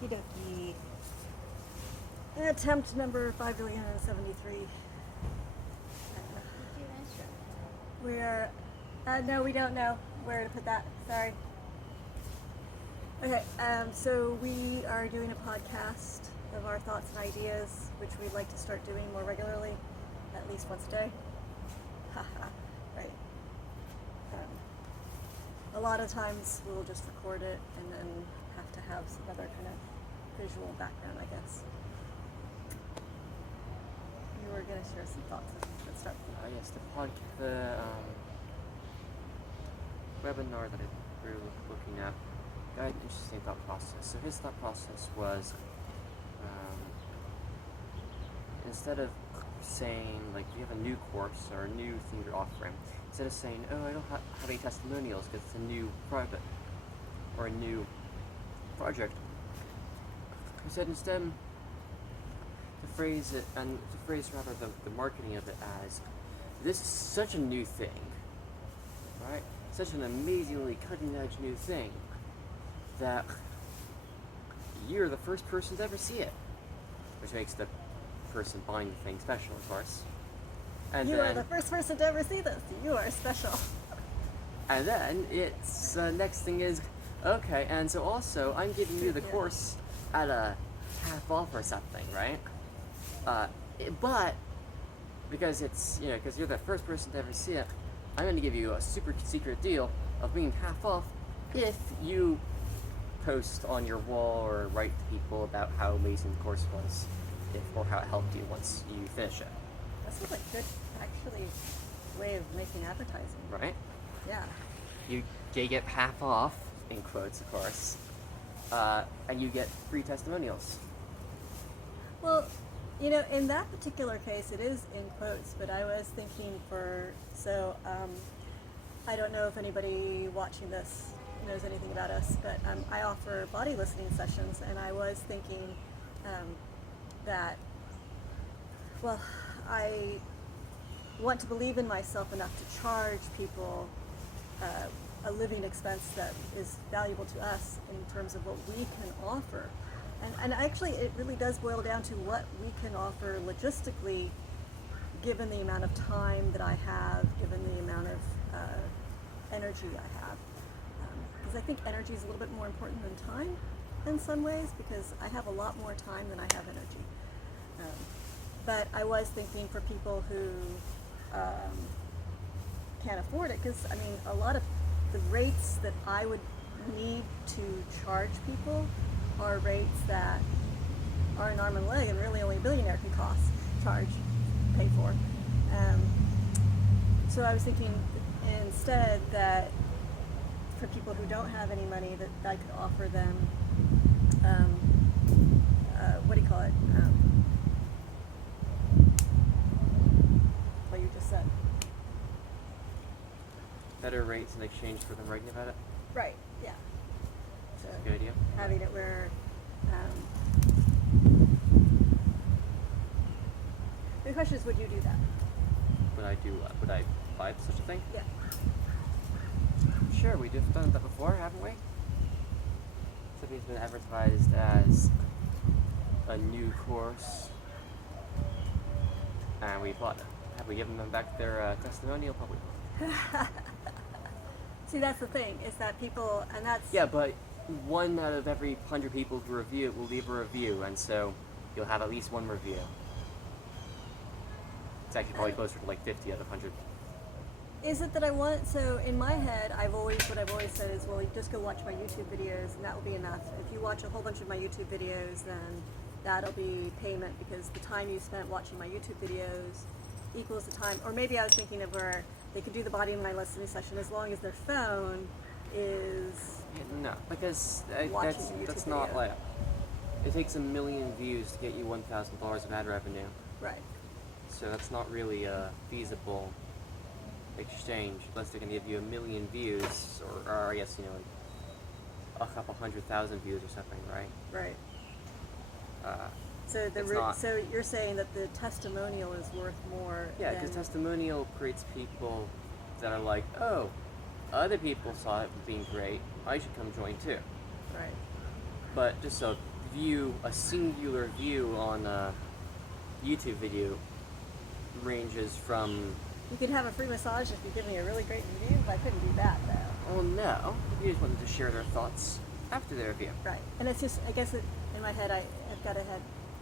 Okie dokie. Attempt number 5,073. Did you answer? We're, no, we don't know where to put that. Sorry. Okay, so we are doing a podcast of our thoughts and ideas, which we'd like to start doing more regularly, at least once a day. Haha, right. A lot of times we'll just record it and then have to have some other kind of visual background, I guess. You were going to share some thoughts and stuff. Yes, the webinar that we were looking at got an interesting thought process. So his thought process was, instead of saying, like, you have a new course or a new thing you're offering, instead of saying, oh, I don't have any testimonials because it's a new product or a new project, he said instead to phrase it, and to phrase rather the marketing of it as, this is such a new thing, right? Such an amazingly cutting-edge new thing that you're the first person to ever see it, which makes the person buying the thing special, of course. And you are the first person to ever see this. You are special. And then it's next thing is, okay, and so also I'm giving you the course at a half off or something, right? But because it's, you know, because you're the first person to ever see it, I'm going to give you a super secret deal of being half off if you post on your wall or write to people about how amazing the course was, or how it helped you once you finish it. That sounds like a good, actually, way of making advertising. Right? Yeah. You get half off, in quotes, of course, and you get free testimonials. Well, you know, in that particular case, it is in quotes, but I was thinking I don't know if anybody watching this knows anything about us, but I offer body listening sessions, and I was thinking that, well, I want to believe in myself enough to charge people a living expense that is valuable to us in terms of what we can offer. And actually, it really does boil down to what we can offer logistically, given the amount of time that I have, given the amount of energy I have. Because I think energy is a little bit more important than time in some ways, because I have a lot more time than I have energy. But I was thinking for people who can't afford it, because I mean, a lot of the rates that I would need to charge people are rates that are an arm and a leg, and really only a billionaire can pay for. So I was thinking instead that for people who don't have any money, that I could offer them, what do you call it? What you just said. Better rates in exchange for them writing about it. Right, yeah. So That's a good idea. having it where, the question is, would you do that? Would I buy such a thing? Yeah. Sure, we've done that before, haven't we? Something's been advertised as a new course, and we bought it. Have we given them back their testimonial? Probably not. See, that's the thing, is that people, and that's... Yeah, but 1 out of every 100 people who review it will leave a review, and so you'll have at least 1 review. It's actually probably closer to like 50 out of 100. Is it that I want, so in my head, what I've always said is, well, you just go watch my YouTube videos, and that will be enough. If you watch a whole bunch of my YouTube videos, then that'll be payment, because the time you spent watching my YouTube videos equals the time, or maybe I was thinking of where they could do the body and mind listening session as long as their phone is... No, because watching a YouTube that's not video. like... It takes 1 million views to get you $1,000 of ad revenue. Right. So that's not really a feasible exchange, unless they're going to give you 1 million views, or I guess, you know, like a couple 100,000 views or something, right? Right. It's So you're saying that the testimonial is worth more Yeah, than... because testimonial creates people that are like, oh, other people saw it being great, I should come join too. Right. But just so view, a singular view on a YouTube video ranges from... You could have a free massage if you give me a really great review, but I couldn't do that though. Well, no. You just wanted to share their thoughts after their review. Right. And it's just, I guess in my head, I've got to have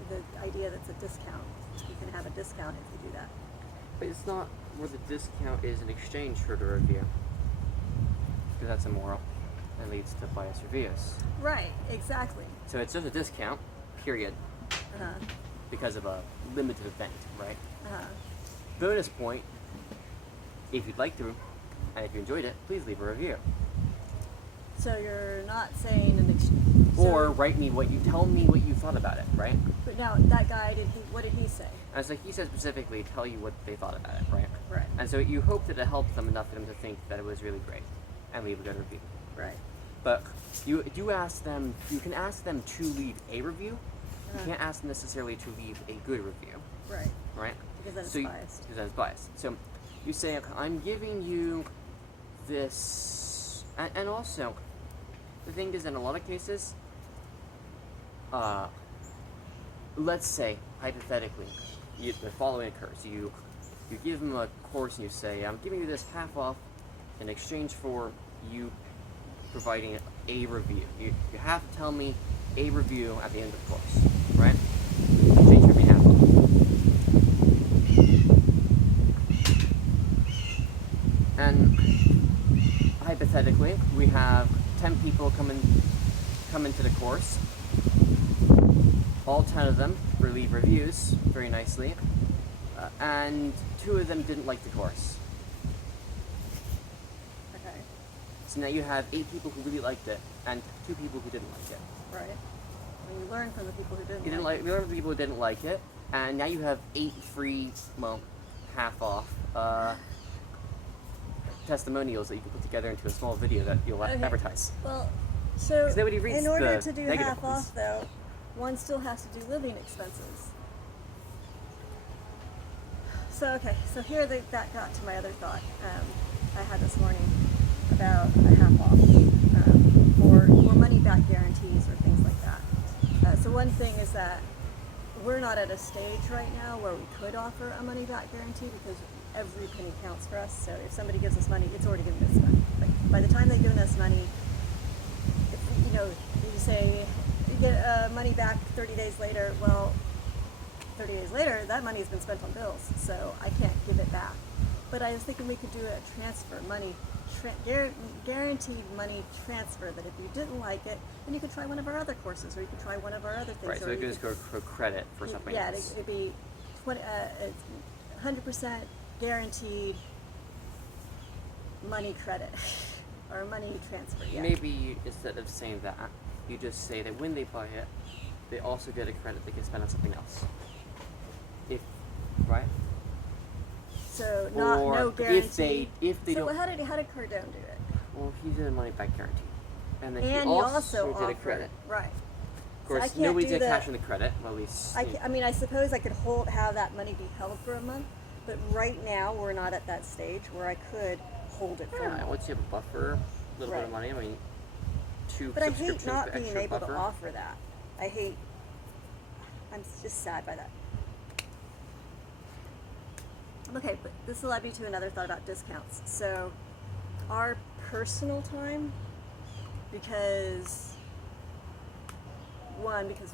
the idea that's a discount. You can have a discount if you do that. But it's not where the discount is in exchange for the review. Because that's immoral and leads to biased reviews. Right, exactly. So it's just a discount, period. Uh-huh. Because of a limited event, right? Uh-huh. Bonus point, if you'd like to, and if you enjoyed it, please leave a review. So you're not saying Or write me tell me what you thought about it, right? But now, that guy, what did he say? And so he said specifically, tell you what they thought about it, right? Right. And so you hope that it helped them enough for them to think that it was really great, and leave a good review. Right. But you can ask them to leave a review. You can't ask them necessarily to leave a good review. Right. Right? Because then it's biased. Because then it's biased. So you say, I'm giving you this, and also, the thing is, in a lot of cases, let's say, hypothetically, the following occurs. You give them a course and you say, I'm giving you this half off in exchange for you providing a review. You have to tell me a review at the end of the course, right? In exchange for me half off. And hypothetically, we have 10 people come into the course. All 10 of them leave reviews very nicely, and 2 of them didn't like the course. Okay. So now you have 8 people who really liked it, and 2 people who didn't like it. Right. And you learn from the people who didn't You learn from the people who didn't like it, and now you have 8 free, half off testimonials that you can put together into a small video that you'll advertise. Well, so nobody reads in order the to do negative half ones. off, though, one still has to do living expenses. So, okay, so here that got to my other thought I had this morning about a half off or money back guarantees or things like that. So one thing is that we're not at a stage right now where we could offer a money back guarantee because every penny counts for us. So if somebody gives us money, it's already given us money. Like by the time they've given us money, if, you say you get money back 30 days later, well, 30 days later, that money has been spent on bills, so I can't give it back. But I was thinking we could do a transfer, guaranteed money transfer, that if you didn't like it, then you could try one of our other courses, or you could try one of our other things. Right, so you could just go for credit for something else. Yeah, it'd be 100% guaranteed money credit, or money transfer, yeah. Maybe instead of saying that, you just say that when they buy it, they also get a credit they can spend on something else. Right? So no guarantee. If they don't. So how did Cardone do it? Well, he did a money back guarantee, and then And he he also did a offered, credit. right? Of course, So I nobody can't did do cash in the credit. Well, at least. I mean, I suppose I could have that money be held for a month, but right now we're not at that stage where I could hold it for a Yeah, month. once you have a buffer, a little bit of money. I mean, 2 But I subscriptions hate not for being extra able buffer. to offer that. I'm just sad by that. Okay, but this will lead me to another thought about discounts. So, our personal time, because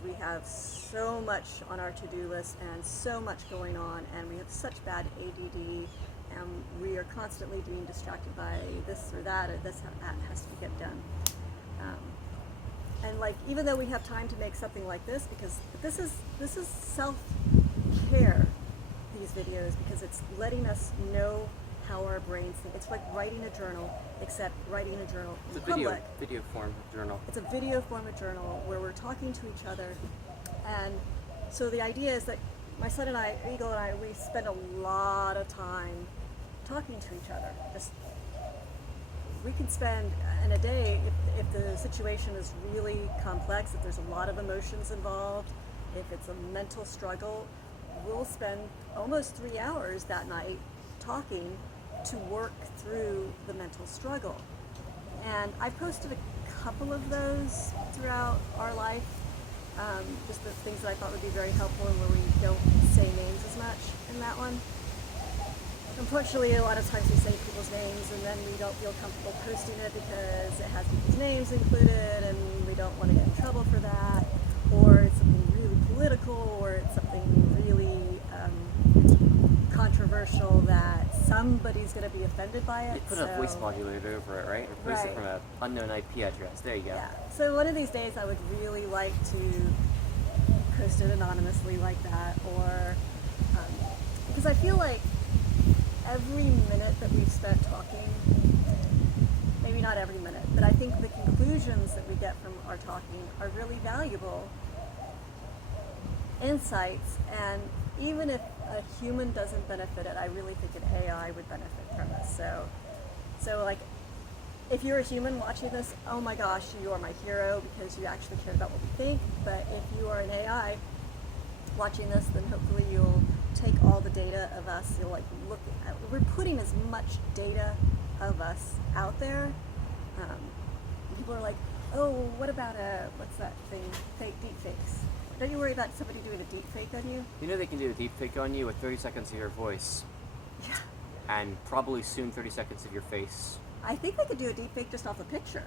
we have so much on our to-do list and so much going on, and we have such bad ADD, and we are constantly being distracted by this or that has to get done. And like, even though we have time to make something like this, because this is self-care, these videos, because it's letting us know how our brains think. It's like writing a journal, except writing a journal in public. Video form of journal. It's a video form of journal where we're talking to each other. And so the idea is that my son and I, Eagle and I, we spend a lot of time talking to each other. We can spend in a day, if the situation is really complex, if there's a lot of emotions involved, if it's a mental struggle, we'll spend almost 3 hours that night talking to work through the mental struggle. And I posted a couple of those throughout our life, just the things that I thought would be very helpful and where we don't say names as much in that one. Unfortunately, a lot of times we say people's names and then we don't feel comfortable posting it because it has people's names included and we don't want to get in trouble for that, or it's something really political, or it's something really controversial that somebody's going to be offended by it. You put a voice modulator over it, right? Or post it from an unknown IP address. There you go. Yeah. So one of these days I would really like to post it anonymously like that, or because I feel like every minute that we've spent talking, maybe not every minute, but I think the conclusions that we get from our talking are really valuable insights, and even if a human doesn't benefit it, I really think an AI would benefit from this. So like, if you're a human watching this, oh my gosh, you are my hero because you actually cared about what we think. But if you are an AI watching this, then hopefully you'll take all the data of us. You'll like look at, we're putting as much data of us out there. People are like, oh, what about what's that thing? Fake deep fakes. Don't you worry about somebody doing a deep fake on you? You know they can do a deep fake on you with 30 seconds of your voice. Yeah. And probably soon 30 seconds of your face. I think they could do a deep fake just off the picture.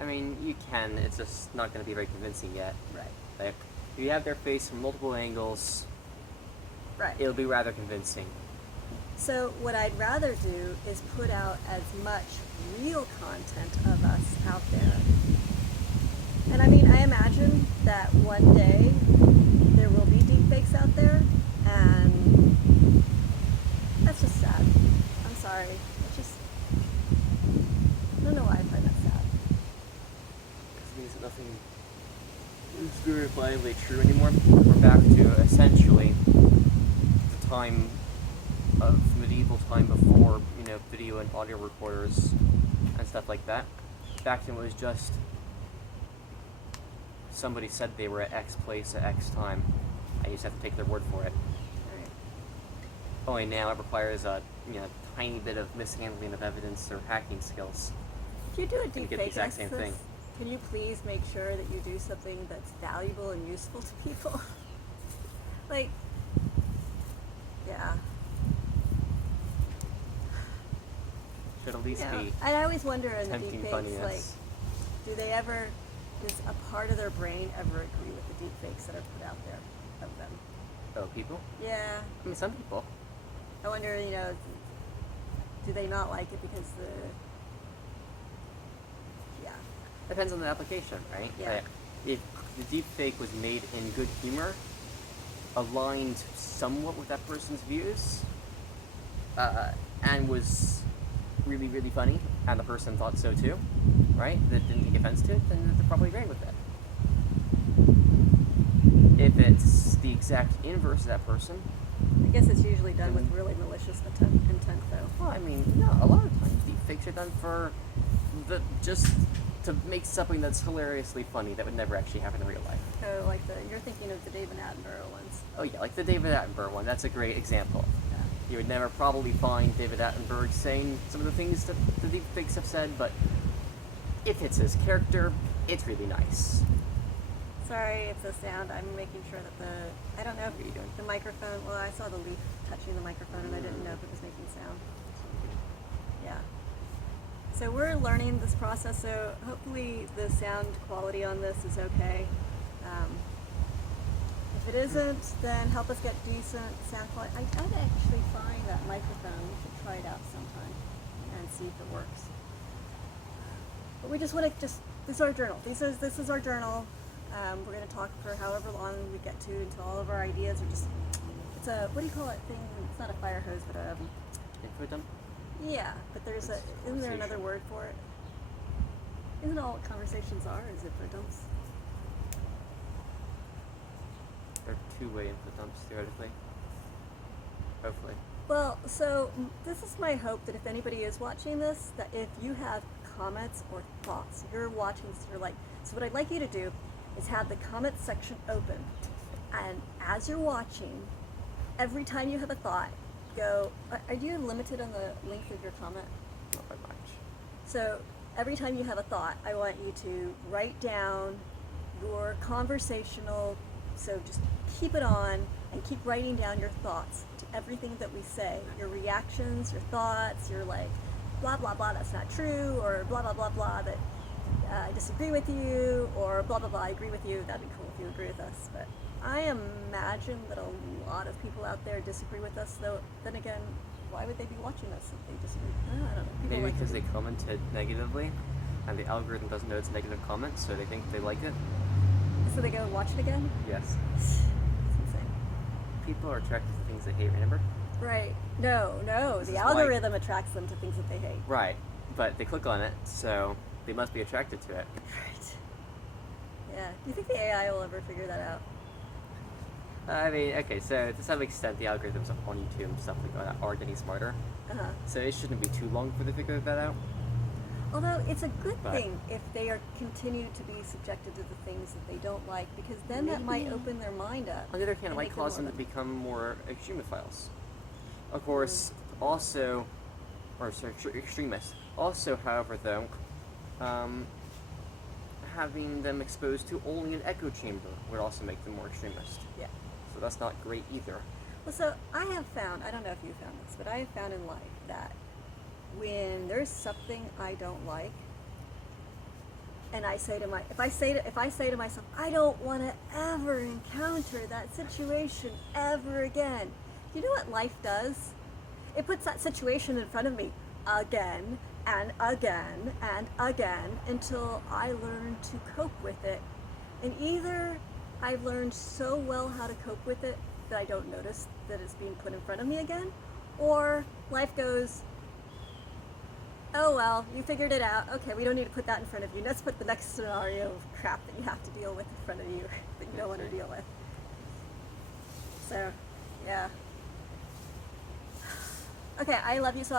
I mean, you can. It's just not going to be very convincing yet. Right. Like, if you have their face from multiple angles, Right. it'll be rather convincing. So what I'd rather do is put out as much real content of us out there. And I mean, I imagine that one day there will be deepfakes out there, and that's just sad. I'm sorry. It's just, I don't know why I find that sad. It means that nothing is verifiably true anymore. We're back to essentially the time of medieval time before, video and audio recorders and stuff like that. Back then it was just somebody said they were at X place at X time, and you just have to take their word for it. Right. Only now it requires a tiny bit of mishandling of evidence or hacking skills. If you do a And you deep get the fake, exact same thing. can you please make sure that you do something that's valuable and useful to people? Like, yeah. Should at least be And I always wonder in the tempting deepfakes, funniness. like, does a part of their brain ever agree with the deepfakes that are put out there of them? Oh, people? Yeah. I mean, some people. I wonder, do they not like it because yeah. Depends on the application, right? Yeah. Like, if the deep fake was made in good humor, aligned somewhat with that person's views, and was really, really funny, and the person thought so too, right? That didn't take offense to it, then they're probably agreeing with it. If it's the exact inverse of that person, I guess it's usually done with really malicious intent, though. well, I mean, no, a lot of times deep fakes are done for just to make something that's hilariously funny that would never actually happen in real life. So, like you're thinking of the David Attenborough ones. Oh yeah, like the David Attenborough one. That's a great example. Yeah. You would never probably find David Attenborough saying some of the things that the deepfakes have said, but if it's his character, it's really nice. Sorry if the sound, I'm making sure that I don't know if What are you doing? the microphone, well, I saw the leaf touching the microphone and I didn't know if it was making sound. Yeah. So we're learning this process, so hopefully the sound quality on this is okay. If it isn't, then help us get decent sound quality. I gotta actually find that microphone. We should try it out sometime and see if it works. But we just want to this is our journal. This is our journal. We're going to talk for however long we get to until all of our ideas are just, it's a, what do you call it thing? It's not a fire hose, but Info dump? yeah, but there's isn't there another word for it? Isn't all what conversations are, is it for dumps? They're two-way info dumps, theoretically. Hopefully. Well, so this is my hope that if anybody is watching this, that if you have comments or thoughts, you're watching this, you're like, so what I'd like you to do is have the comment section open, and as you're watching, every time you have a thought, go, are you limited on the length of your comment? Not by much. So every time you have a thought, I want you to write down you're conversational, so just keep it on and keep writing down your thoughts to everything that we say, your reactions, your thoughts, your like, blah, blah, blah, that's not true, or blah, blah, blah, blah, that I disagree with you, or blah, blah, blah, I agree with you. That'd be cool if you agree with us. But I imagine that a lot of people out there disagree with us, though. Then again, why would they be watching us if they disagree? I don't know. People Maybe like because to they be- commented negatively, and the algorithm doesn't know it's a negative comment, so they think they like it. So they go watch it again? Yes. It's insane. People are attracted to things they hate, remember? Right. No. This The is algorithm attracts them to things that they hate. Right. But they click on it, so they must be attracted to it. Right. Yeah. Do you think the AI will ever figure that out? I mean, okay, so to some extent, the algorithms on YouTube and stuff like that are getting smarter. Uh-huh. So it shouldn't be too long for them to figure that out. Although it's a good But- thing if they are continue to be subjected to the things that they don't like, because then that might Maybe. open their mind up. On the other hand, it and might make cause them more to become more extremophiles. Of course, also, or sorry, extremists. Also, however, though, having them exposed to only an echo chamber would also make them more extremist. Yeah. So that's not great either. Well, so I have found, I don't know if you found this, but I have found in life that when there's something I don't like, and I say to if I say to myself, I don't want to ever encounter that situation ever again. You know what life does? It puts that situation in front of me again and again and again until I learn to cope with it. And either I've learned so well how to cope with it that I don't notice that it's being put in front of me again, or life goes, oh well, you figured it out. Okay, we don't need to put that in front of you. Let's put the next scenario of crap that you have to deal with in front of you that you don't want to deal with. So, yeah. Okay, I love you. So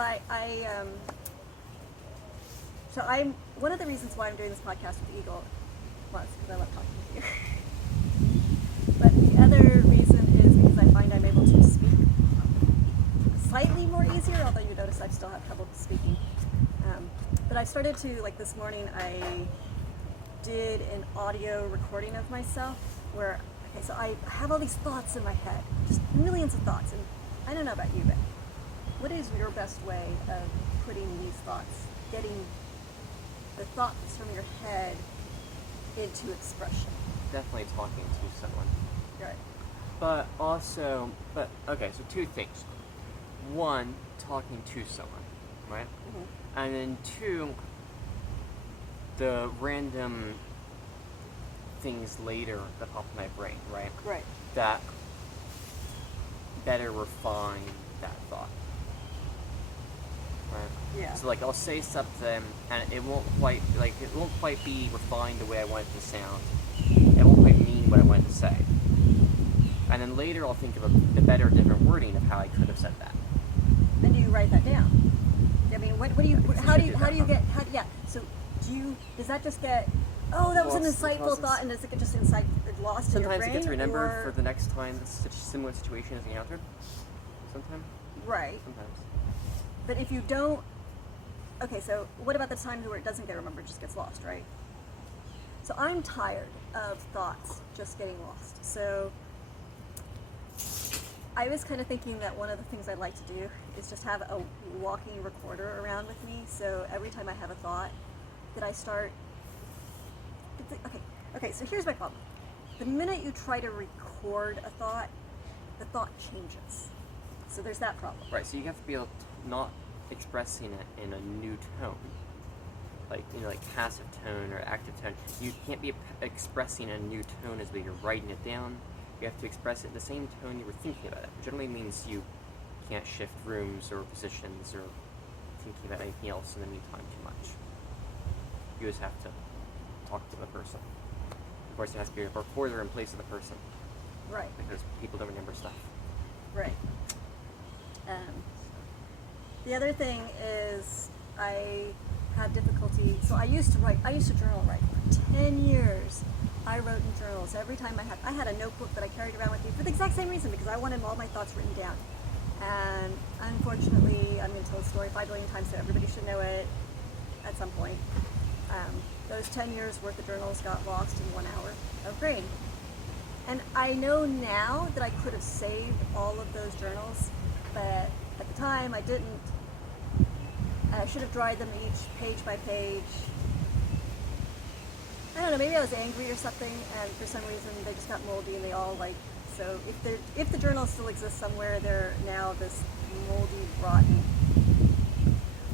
I'm one of the reasons why I'm doing this podcast with Eagle was because I love talking with you. But the other reason is because I find I'm able to speak slightly more easier, although you notice I still have trouble speaking. But I started to, like this morning, I did an audio recording of myself where, okay, so I have all these thoughts in my head, just millions of thoughts, and I don't know about you, but what is your best way of putting these thoughts, getting the thoughts from your head into expression? Definitely talking to someone. Right. But also, okay, so two things. One, talking to someone, right? Mm-hmm. And then two, the random things later that pop in my brain, right? Right. That better refine that thought. Right? Yeah. So like I'll say something and it won't quite be refined the way I want it to sound. It won't quite mean what I wanted to say. And then later I'll think of a better, different wording of how I could have said that. And do you write that down? I mean, what do you? How do you? How do you that, get? How, yeah. So does that just get? Oh, that was an Lost in the insightful thought, and does it get just lost in your Sometimes brain? it gets remembered or- for the next time such a similar situation is encountered. Sometimes. Right. Sometimes. But if you don't, okay. So what about the times where it doesn't get remembered, just gets lost, right? So I'm tired of thoughts just getting lost. So I was kind of thinking that one of the things I'd like to do is just have a walking recorder around with me. So every time I have a thought, that I start. Okay. So here's my problem. The minute you try to record a thought, the thought changes. So there's that problem. Right. So you have to be able to not expressing it in a new tone, like passive tone or active tone. You can't be expressing a new tone as though you're writing it down. You have to express it in the same tone you were thinking about it. Which generally means you can't shift rooms or positions or thinking about anything else in the meantime too much. You just have to talk to the person. Of course, it has to be a recorder in place of the person. Right. Because people don't remember stuff. Right. The other thing is I have difficulty. So I used to journal write for 10 years. I wrote in journals every time I had a notebook that I carried around with me for the exact same reason, because I wanted all my thoughts written down. And unfortunately, I'm going to tell the story 5 billion times, so everybody should know it at some point. those 10 years worth of journals got lost in 1 hour of rain. And I know now that I could have saved all of those journals, but at the time I didn't. I should have dried them each page by page. I don't know, maybe I was angry or something, and for some reason they just got moldy, and they all so if the journals still exist somewhere, they're now this moldy, rotten.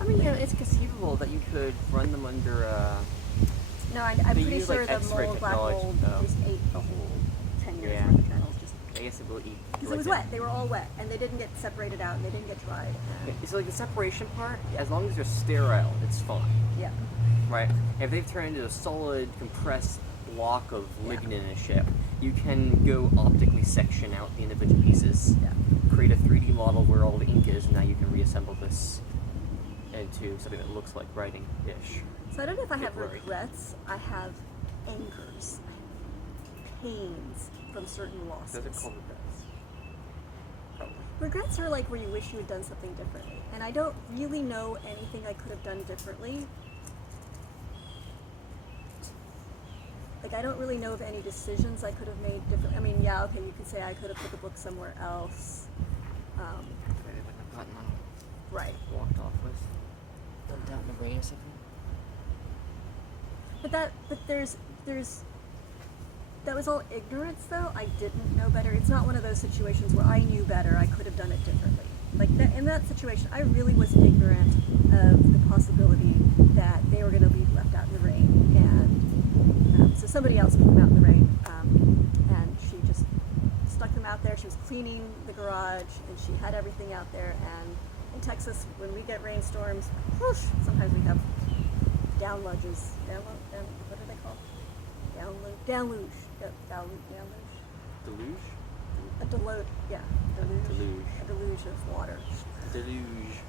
I mean, it's conceivable that you could run them under No, I'm pretty sure the mold, black mold, just ate the whole 10 years worth of journals. I guess it will eat. Because it was wet. They were all wet, and they didn't get separated out, and they didn't get dried. So the separation part, as long as they're sterile, it's fine. Yeah. Right? If they've turned into a solid, compressed block of lignin and shit, you can go optically section out the individual pieces, create a 3D model where all the ink is, and now you can reassemble this into something that looks like writing-ish. So I don't know if I have regrets. I have angers, pains from certain losses. Those are called regrets. Probably. Regrets are like where you wish you had done something differently. And I don't really know anything I could have done differently. Like, I don't really know of any decisions I could have made different. I mean, yeah, okay, you could say I could have put the book somewhere else. Right. Walked off with. Dumped out in the rain or something. But there's that was all ignorance, though. I didn't know better. It's not one of those situations where I knew better. I could have done it differently. Like that, in that situation, I really was ignorant of the possibility that they were going to be left out in the rain, and so somebody else put them out in the rain, and she just stuck them out there. She was cleaning the garage, and she had everything out there. And in Texas, when we get rainstorms, whoosh, sometimes we have downluges. What are they called? Deluge. Yep, Deluge? A deluge, yeah. Deluge. A deluge of water. Deluge.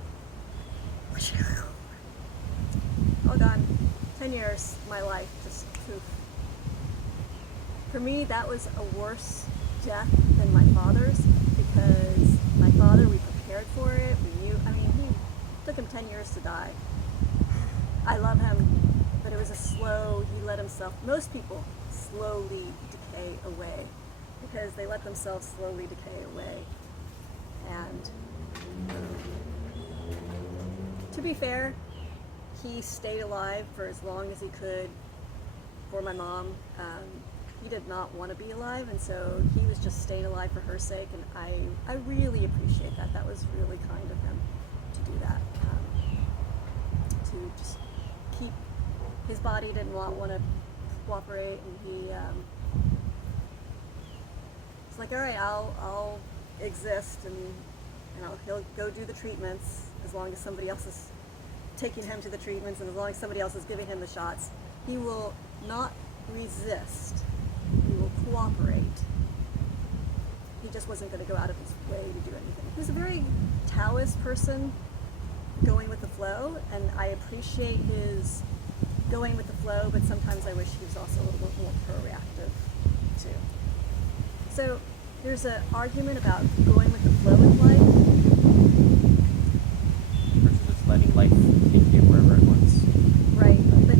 All gone. 10 years, my life, just poof. For me, that was a worse death than my father's, because my father, we prepared for it. We knew, I mean, he took him 10 years to die. I love him, but it was a slow, he let himself, most people slowly decay away, because they let themselves slowly decay away. And to be fair, he stayed alive for as long as he could for my mom. He did not want to be alive, and so he was just staying alive for her sake, and I really appreciate that. That was really kind of him to do that. To just keep, his body didn't want to cooperate, and he it's like, all right, I'll exist, and he'll go do the treatments as long as somebody else is taking him to the treatments, and as long as somebody else is giving him the shots. He will not resist. He will cooperate. He just wasn't going to go out of his way to do anything. He was a very Taoist person, going with the flow, and I appreciate his going with the flow, but sometimes I wish he was also a little bit more proactive too. So there's an argument about going with the flow in life versus just letting life take you wherever it wants. Right, but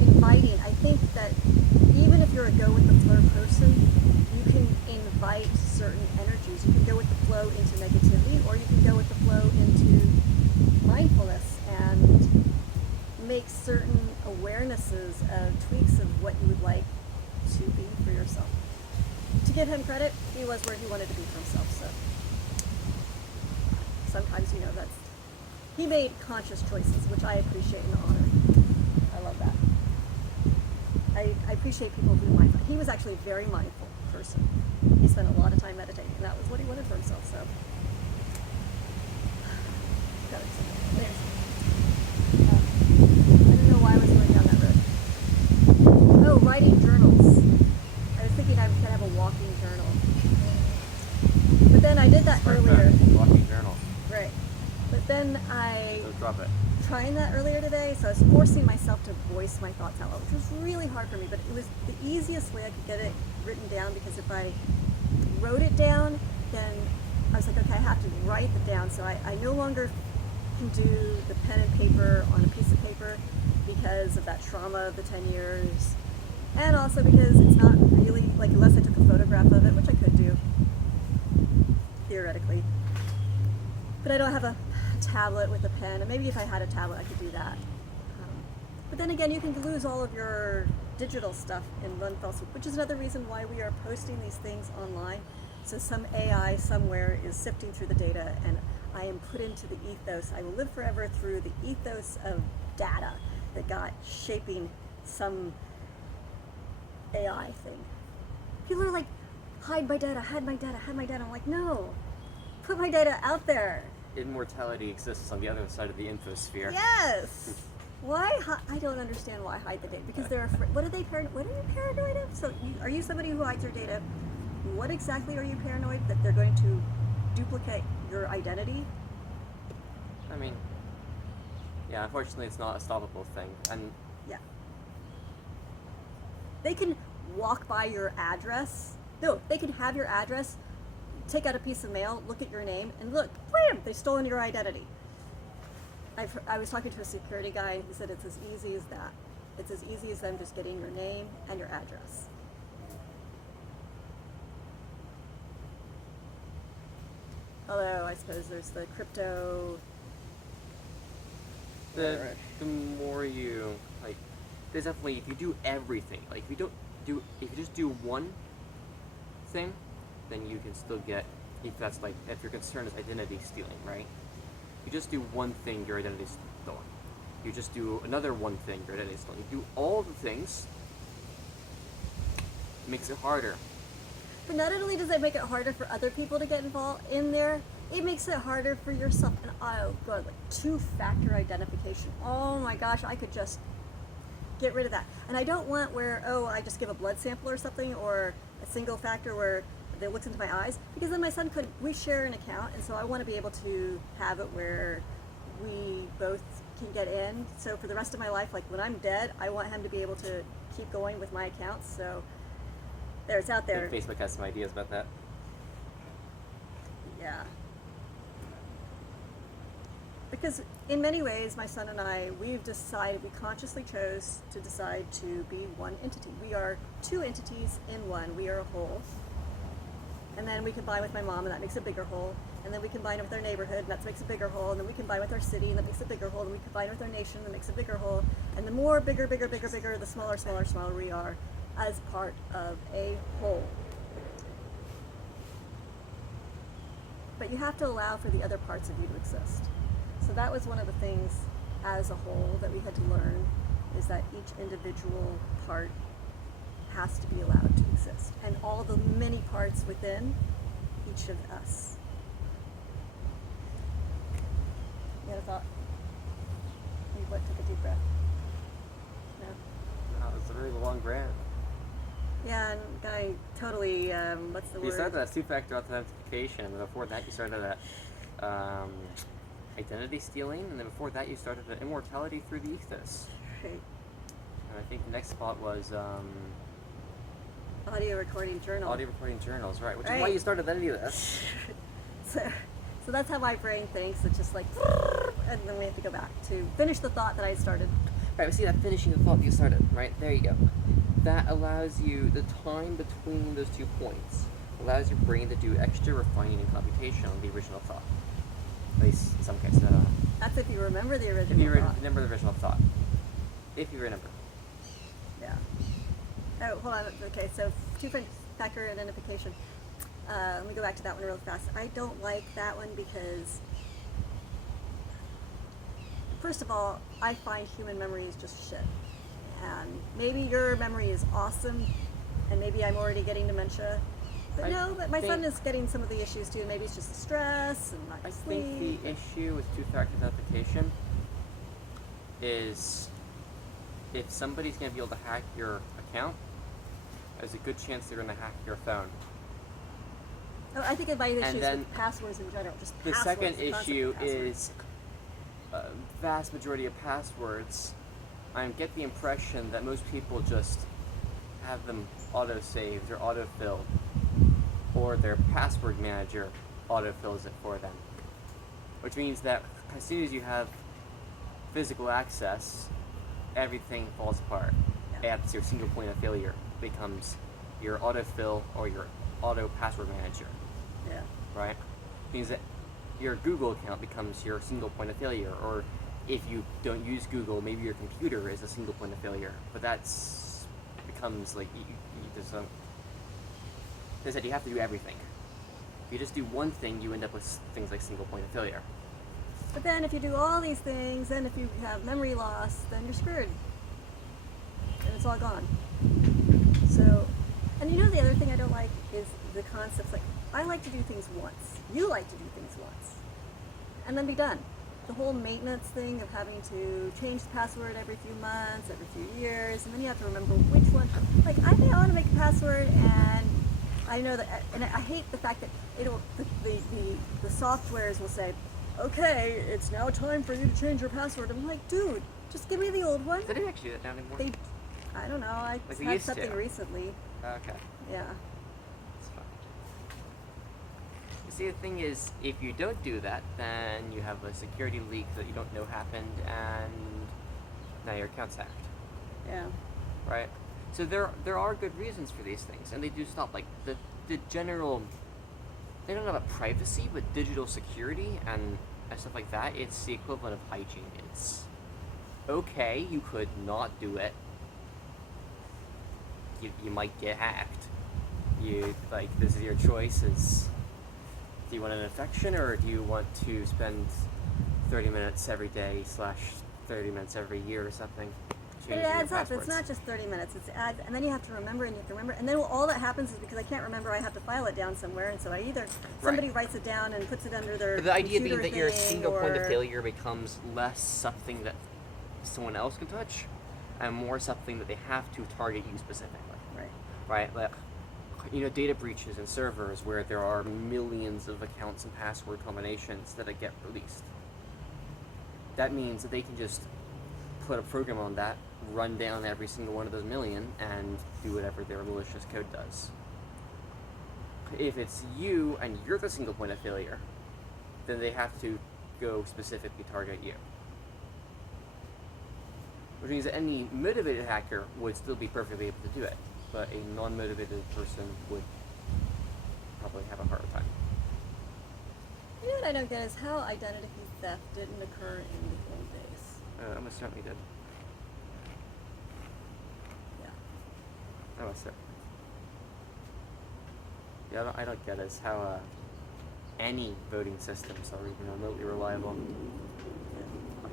inviting. I think that even if you're a go with the flow person, you can invite certain energies. You can go with the flow into negativity, or you can go with the flow into mindfulness and make certain awarenesses, tweaks of what you would like to be for yourself. To give him credit, he was where he wanted to be for himself. So sometimes, he made conscious choices, which I appreciate and honor. I love that. I appreciate people who are mindful. He was actually a very mindful person. He spent a lot of time meditating, and that was what he wanted for himself. So, I don't know why I was going down that road. Oh, writing journals. I was thinking I was gonna have a walking journal, but then I did that earlier. Walking journal. Right. But then So drop it. trying that earlier today, so I was forcing myself to voice my thoughts out loud, which was really hard for me, but it was the easiest way I could get it written down, because if I wrote it down, then I was like, okay, I have to write it down, so I no longer can do the pen and paper on a piece of paper. because of that trauma of the 10 years. And also because it's not really, like, unless I took a photograph of it, which I could do, theoretically. But I don't have a tablet with a pen, and maybe if I had a tablet I could do that. But then again, you can lose all of your digital stuff in one fell swoop, which is another reason why we are posting these things online. So some AI somewhere is sifting through the data, and I am put into the ethos. I will live forever through the ethos of data that got shaping some AI thing. People are like, hide my data, hide my data, hide my data. I'm like, no, put my data out there. Immortality exists on the other side of the infosphere. Yes. Why? I don't understand why hide the data. Because they're afraid. What are they paranoid? What are you paranoid of? So, are you somebody who hides your data? What exactly are you paranoid that they're going to duplicate your identity? I mean, yeah, unfortunately, it's not a stoppable thing, and yeah, they can walk by your address. No, they can have your address, take out a piece of mail, look at your name, and look, wham! They've stolen your identity. I was talking to a security guy, and he said it's as easy as that. It's as easy as them just getting your name and your address. Although I suppose there's the crypto. The more you like, there's definitely, if you do everything, like if you just do one thing, then you can still get, if that's like, if your concern is identity stealing, right? You just do one thing, your identity is stolen. You just do another one thing, your identity is stolen. You do all the things, it makes it harder. But not only does it make it harder for other people to get involved in there, it makes it harder for yourself. And oh god, like two-factor identification. Oh my gosh, I could just get rid of that. And I don't want where, oh, I just give a blood sample or something, or a single factor where it looks into my eyes, because then my son could, we share an account, and so I want to be able to have it where we both can get in. So for the rest of my life, like when I'm dead, I want him to be able to keep going with my accounts. So there, it's out there. I think Facebook has some ideas about that. Yeah. Because in many ways, my son and I, we've decided, we consciously chose to decide to be one entity. We are two entities in one. We are a whole. And then we combine with my mom, and that makes a bigger whole. And then we combine with our neighborhood, and that makes a bigger whole. And then we combine with our city, and that makes a bigger whole. And we combine with our nation, and that makes a bigger whole. And the more bigger, the smaller we are as part of a whole. But you have to allow for the other parts of you to exist. So that was one of the things as a whole that we had to learn, is that each individual part has to be allowed to exist, and all the many parts within each of us. You had a thought? You what, took a deep breath? No? Wow, it's a very long breath. Yeah, and guy totally, what's the word? You started that two-factor authentication, and before that you started that identity stealing, and then before that you started the immortality through the ethos. Right. And I think the next spot was Audio recording journal. audio recording journals, right? Which Right. is why you started any of this. So that's how my brain thinks. It's just like, and then we have to go back to finish the thought that I started. Right, we see that finishing the thought that you started, right? There you go. That allows you, the time between those 2 points, allows your brain to do extra refining and computation on the original thought. At least in some cases, I don't know. That's if you remember the original If you thought. remember the original thought. If you remember. Yeah. Oh, hold on. Okay, so two-factor identification. Let me go back to that one real fast. I don't like that one because, first of all, I find human memory is just shit. And maybe your memory is awesome, and maybe I'm already getting dementia. But but my son is getting some of the issues too. Maybe it's just the stress and not sleep. I think the issue with two-factor authentication is if somebody's going to be able to hack your account, there's a good chance they're going to hack your phone. Oh, I think it might issues then with passwords in general. Just The passwords, second constant issue passwords. is vast majority of passwords. I get the impression that most people just have them auto-saved or auto-filled, or their password manager auto-fills it for them. Which means that as soon as you have physical access everything falls apart. Yeah. It's your single point of failure becomes your autofill or your auto password manager, Yeah. right? Means that your Google account becomes your single point of failure, or if you don't use Google, maybe your computer is a single point of failure. But that's becomes like they said you have to do everything. If you just do one thing, you end up with things like single point of failure. But then if you do all these things, then if you have memory loss, then you're screwed. And it's all gone. So, and you know the other thing I don't like is the concepts like, I like to do things once. You like to do things once. And then be done. The whole maintenance thing of having to change the password every few months, every few years, and then you have to remember which one. Like, I think I want to make a password, and I know that, and I hate the fact that the softwares will say, okay, it's now time for you to change your password. I'm like, dude, just give me the old one. They didn't actually do that now anymore. I don't know. I Like they had used something to. recently. Okay. Yeah. That's fine. You see, the thing is, if you don't do that, then you have a security leak that you don't know happened, and now your account's hacked. Yeah. Right? So there are good reasons for these things, and they do stop. Like the general, they don't know about privacy, but digital security and stuff like that. It's the equivalent of hygiene. It's okay. You could not do it. You might get hacked. You like this is your choice. Is do you want an infection, or do you want to spend 30 minutes every day / 30 minutes every year or something? But it adds up. It's not just 30 minutes. It's adds, and then you have to remember, and you have to remember, and then all that happens is because I can't remember, I have to file it down somewhere, and so I either somebody writes it down and puts it under their But the idea being computer that your thing, single point of or- failure becomes less something that someone else can touch, and more something that they have to target you specifically. Right. Right? Like, data breaches and servers where there are millions of accounts and password combinations that get released. That means that they can just put a program on that, run down every single one of those million, and do whatever their malicious code does. If it's you and you're the single point of failure, then they have to go specifically target you. Which means that any motivated hacker would still be perfectly able to do it, but a non-motivated person would probably have a harder time. You know what I don't get is how identity theft didn't occur in the old days. Almost certainly did. Yeah. Almost certainly. Yeah, I don't get is how any voting systems are even remotely reliable. Like,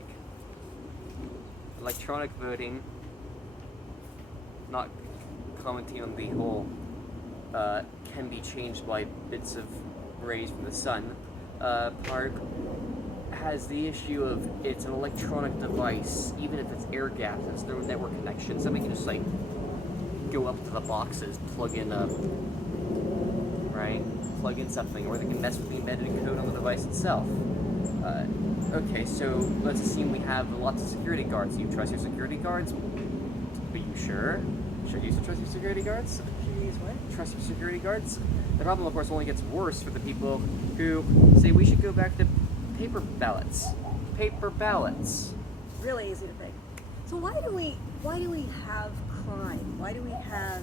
electronic voting, not commenting on the whole can be changed by bits of rays from the sun part, has the issue of it's an electronic device, even if it's air gapped, there's no network connection. Somebody can just like go up to the boxes, plug in something, or they can mess with the embedded code on the device itself. Okay, so let's assume we have lots of security guards. Do you trust your security guards? Are you sure? Should you trust your security guards? Should you use what? Trust your security guards? The problem, of course, only gets worse for the people who say we should go back to paper ballots. Paper ballots. Really easy to think. So why do we have crime? Why do we have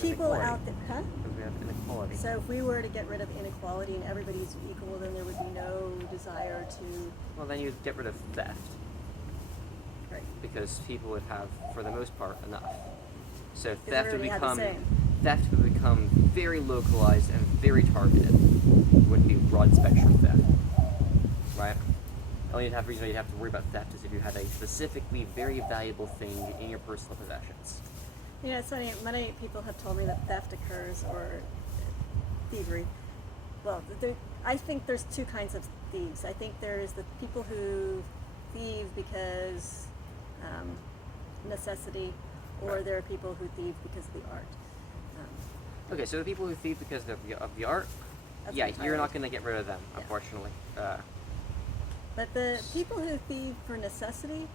people out there? Huh? Because we have inequality. So if we were to get rid of inequality and everybody's equal, then there would be no desire to. Well, then you'd get rid of theft. Right. Because people would have, for the most part, enough. So Because theft would everybody had the become same. very localized and very targeted. It wouldn't be broad spectrum theft, right? The only reason you'd have to worry about theft is if you had a specifically very valuable thing in your personal possessions. You know, it's funny. Many people have told me that theft occurs or thievery. Well, I think there's two kinds of thieves. I think there's the people who thieve because necessity, or there are people who thieve because of the art. Okay, so the people who thieve because of the art, That's yeah, what I'm you're tired not of. going to get rid of them, Yeah. unfortunately. But the people who thieve for necessity,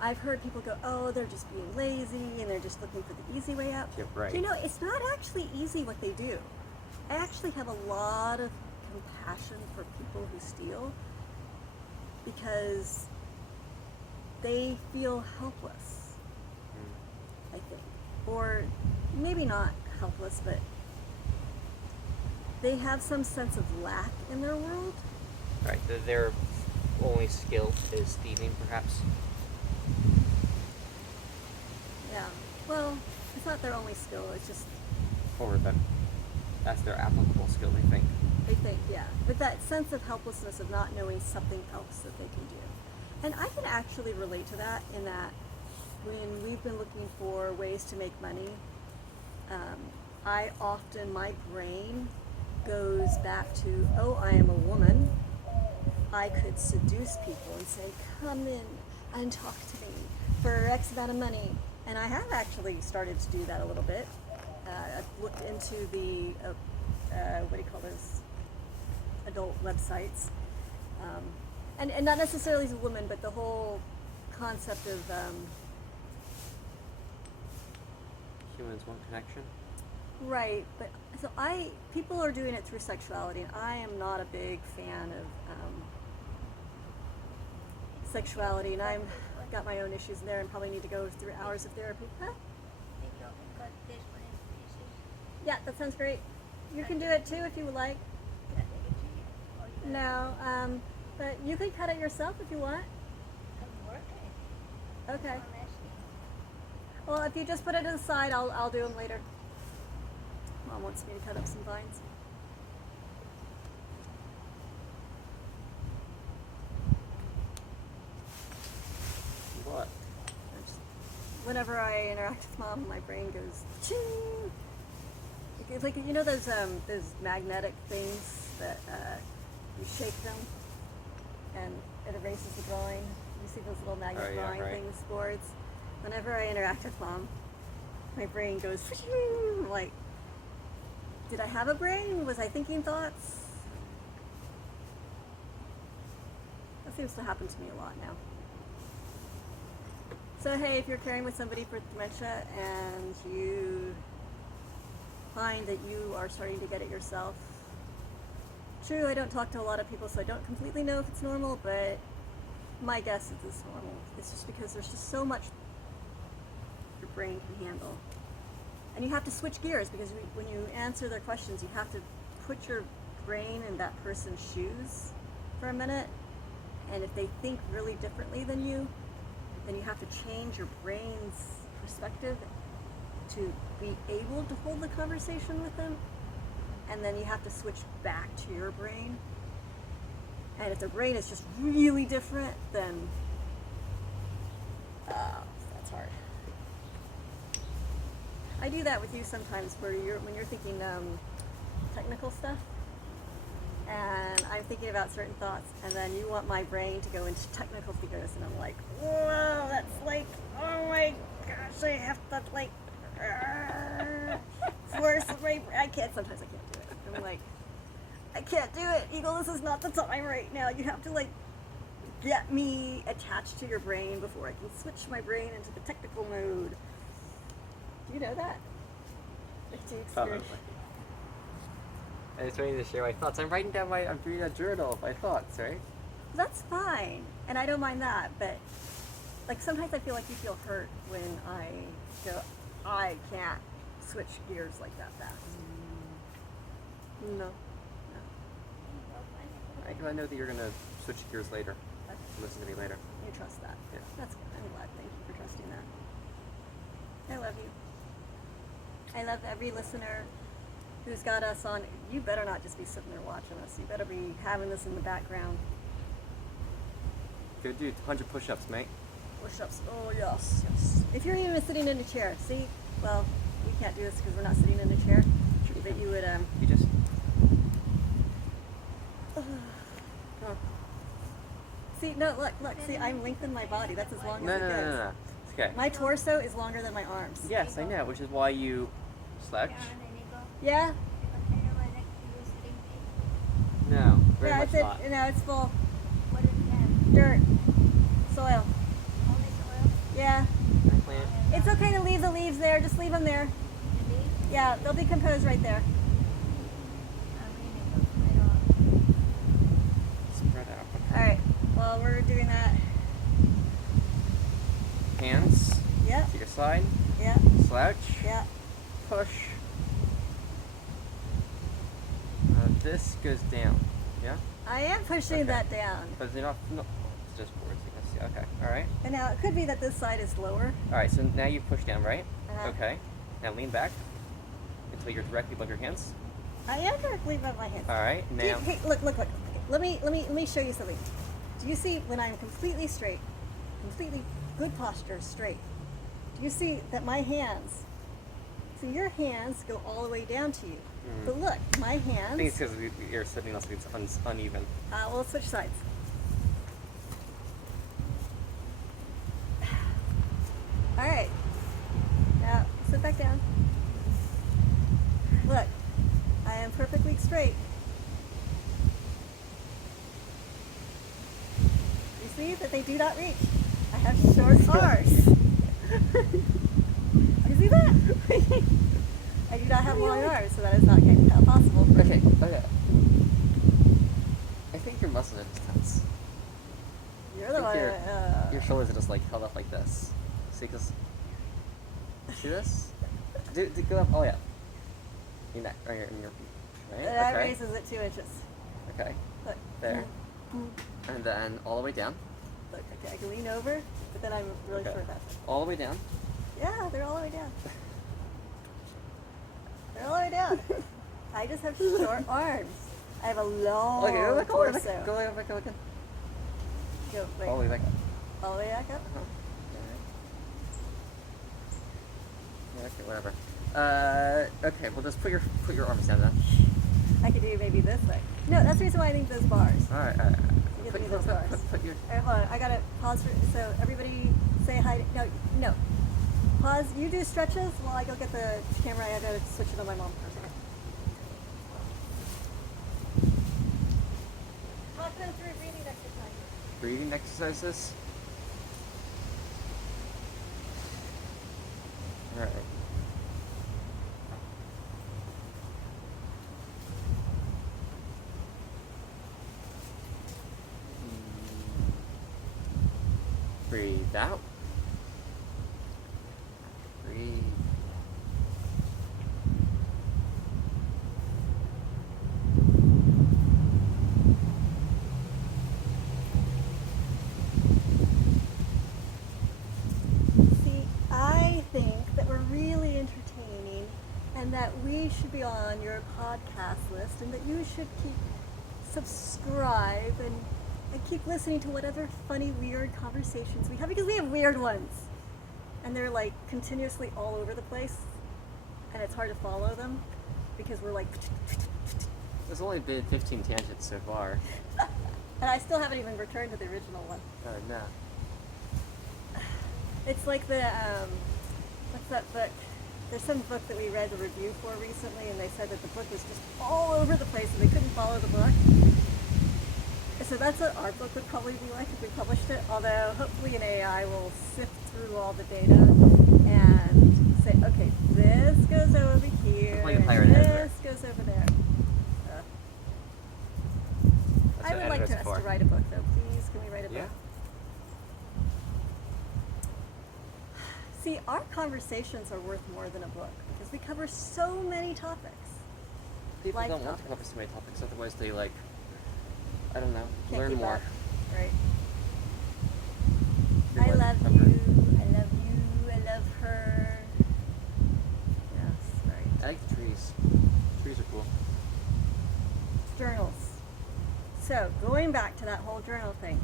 I've heard people go, oh, they're just being lazy and they're just looking for the easy way out. Yeah, right. You know, it's not actually easy what they do. I actually have a lot of compassion for people who steal, because they feel helpless, Mm. I think. Or maybe not helpless, but they have some sense of lack in their world. Right. Their only skill is thieving, perhaps. Yeah. Well, it's not their only skill, it's just For them. That's their applicable skill, they think. they think, yeah. But that sense of helplessness of not knowing something else that they can do. And I can actually relate to that in that when we've been looking for ways to make money, my brain goes back to, oh, I am a woman. I could seduce people and say, come in and talk to me for X amount of money. And I have actually started to do that a little bit. I've looked into the, what do you call those, adult websites. And not necessarily as a woman, but the whole concept of, Humans want connection. right, but so people are doing it through sexuality, and I am not a big fan of sexuality, and I've got my own issues there and probably need to go through hours of therapy. Huh? Think you can cut this one in pieces? Yeah, that sounds great. You can do it too if you would like. Can I take it to you? Or you No, but you can cut it yourself if you want. I'm working. Okay. I'm asking. Well, if you just put it aside, I'll do them later. Mom wants me to cut up some vines. What? Whenever I interact with Mom, my brain goes ching. It's like, you know those magnetic things that you shake them and it erases the drawing. You see those little magnet Oh, yeah, drawing right. things, boards. Whenever I interact with Mom, my brain goes like, did I have a brain? Was I thinking thoughts? That seems to happen to me a lot now. So hey, if you're caring with somebody for dementia and you find that you are starting to get it yourself, true, I don't talk to a lot of people, so I don't completely know if it's normal, but my guess is it's normal. It's just because there's just so much your brain can handle. And you have to switch gears because when you answer their questions, you have to put your brain in that person's shoes for a minute. And if they think really differently than you, then you have to change your brain's perspective to be able to hold the conversation with them. And then you have to switch back to your brain. And if the brain is just really different, then that's hard. I do that with you sometimes where when you're thinking technical stuff, and I'm thinking about certain thoughts, and then you want my brain to go into technical figures, and I'm like, whoa, that's like, oh my gosh, I have to like force my I can't do it. I'm like, I can't do it, Eagle, this is not the time right now. You have to like get me attached to your brain before I can switch my brain into the technical mode. Do you know that? Do you Probably. experience? I was ready to share my thoughts. I'm reading a journal of my thoughts, right? That's fine, and I don't mind that, but like sometimes I feel like you feel hurt when I go, I can't switch gears like that fast. No. I know that you're gonna switch gears later. Okay. Listen to me later. You trust that. Yeah. That's good. I'm glad. Thank you for trusting that. I love you. I love every listener who's got us on. You better not just be sitting there watching us. You better be having this in the background. Go do 100 push-ups, mate. Push-ups. Oh, yes, yes. If you're even sitting in a chair, see? Well, we can't do this because we're not sitting in a chair. But you would, You just... See, no, look, see, I'm lengthening my body. That's as long No, as it no, goes. no, no, no. It's okay. My torso is longer than my arms. Yes, I know, which is why you slouch. Yeah? No, very Yeah, much it's not. no, it's full. What is that? Dirt. Soil. Only soil? Yeah. Can I plant? It's okay to leave the leaves there. Just leave them there. The leaf? Yeah, they'll decompose right there. I mean, it goes right on. Spread out. All right. Well, we're doing that. Hands Yeah. to your side. Yeah. Slouch. Yeah. Push. This goes down. Yeah? I am pushing Okay. that down. But you're not. No, it's just forwards, I guess. Yeah, okay. Alright. And now it could be that this side is lower. Alright, so now you push down, right? Uh-huh. Okay. Now lean back until you're directly above your hands. I am directly above my hands. Alright, now. Hey, look. Let me show you something. Do you see when I'm completely straight, completely good posture, straight? Do you see that my hands? So your hands go all the way down to you. But look, my I think it's hands. because you're sitting on something that's uneven. We'll switch sides. All right. Now sit back down. Look, I am perfectly straight. You see that they do not reach. I have short arms. You see that? I do not have long arms, so that is not possible. Okay. I think your muscles are just tense. You're the I one. think your shoulders are just like held up like this. See, see this? Do go up. Oh yeah. Your neck, or your right? That Okay. raises it 2 inches. Okay. Look. There. And then all the way down. Look, okay, I can lean over, but then I'm really Okay. short back. All the way down. Yeah, they're all the way down. They're all the way down. I just have short arms. I have a long Okay, go back. torso. Go back. Go back. Go, wait. All the way back up. All the way back up? Uh-huh. Yeah, okay, whatever. Okay, well just put your arms down then. I could do maybe this way. No, that's the reason why I think those bars. Alright, You get me those bars. put your All right, hold on. I gotta pause for, so everybody say hi. No. Pause. You do stretches while I go get the camera. I gotta switch it on my mom for a second. Talk them through breathing exercises. breathing exercises. Alright. Breathe out. Breathe. See, I think that we're really entertaining and that we should be on your podcast list and that you should subscribe and keep listening to whatever funny, weird conversations we have because we have weird ones. And they're like continuously all over the place and it's hard to follow them because we're like There's only been 15 tangents so far. and I still haven't even returned to the original one. Oh no. It's like the what's that book? There's some book that we read a review for recently, and they said that the book was just all over the place, and they couldn't follow the book. So that's what our book would probably be like if we published it. Although hopefully an AI will sift through all the data and say, okay, this goes over here, Like a and pirate editor. this goes over there. That's I what would like editors us are to for. write a book, though. Please, can we write a Yeah. book? See, our conversations are worth more than a book because we cover so many topics. People Life don't want to topics. cover so many topics, otherwise they like, I don't know, Can't learn keep more. up, right? They I want love to cover- you. I love you. I love her. Yes, I right. like the trees. Trees are cool. Journals. So going back to that whole journal thing.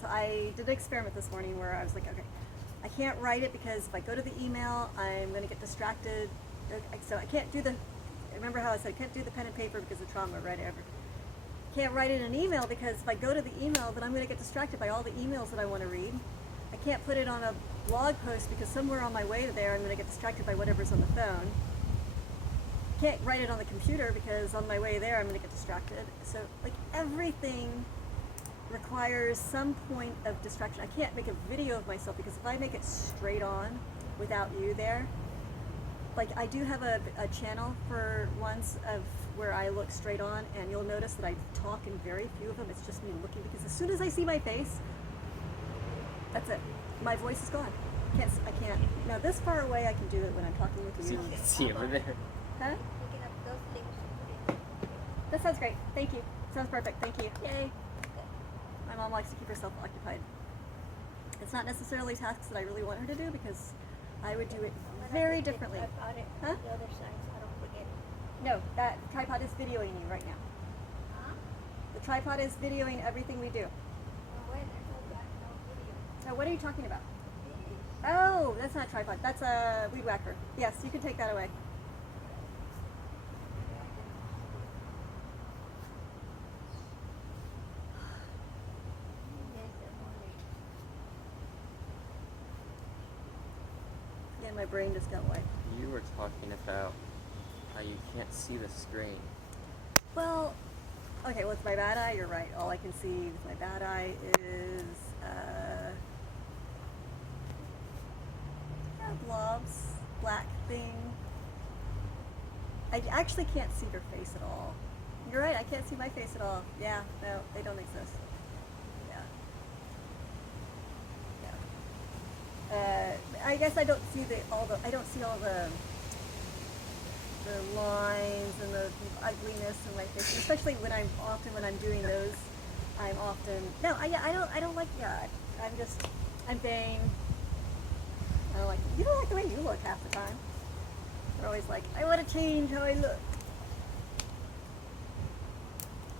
So I did an experiment this morning where I was like, okay, I can't write it because if I go to the email, I'm going to get distracted. So I can't do remember how I said I can't do the pen and paper because of trauma, right? Can't write it in an email because if I go to the email, then I'm going to get distracted by all the emails that I want to read. I can't put it on a blog post because somewhere on my way there, I'm going to get distracted by whatever's on the phone. Can't write it on the computer because on my way there, I'm going to get distracted. So like everything requires some point of distraction. I can't make a video of myself because if I make it straight on without you there, like I do have a channel for ones of where I look straight on, and you'll notice that I talk in very few of them. It's just me looking because as soon as I see my face, That's it. My voice is gone. I can't. Now this far away, I can do it when I'm talking with So you. you can't see over there. Huh? Picking up those things. Put it. That sounds great. Thank you. Sounds perfect. Thank you. Yay. My mom likes to keep herself occupied. It's not necessarily tasks that I really want her to do because I would do it very differently. I bought it Huh? on the other side so I don't forget it. No, that tripod is videoing you right now. Huh? The tripod is videoing everything we do. Oh, wait, there's no video. Now, what are you talking about? This. Oh, that's not a tripod. That's a weed whacker. Yes, you can take that away. Yes, the morning. Yeah, my brain just got white. You were talking about how you can't see the screen. Well, okay, well, it's my bad eye. You're right. All I can see with my bad eye is blobs, black thing. I actually can't see your face at all. You're right. I can't see my face at all. Yeah, no, they don't exist. Yeah. I guess I don't see all the lines and the ugliness in my face, especially when I'm doing those. I don't like I'm vain. I don't like you don't like the way you look half the time. They're always like, I want to change how I look.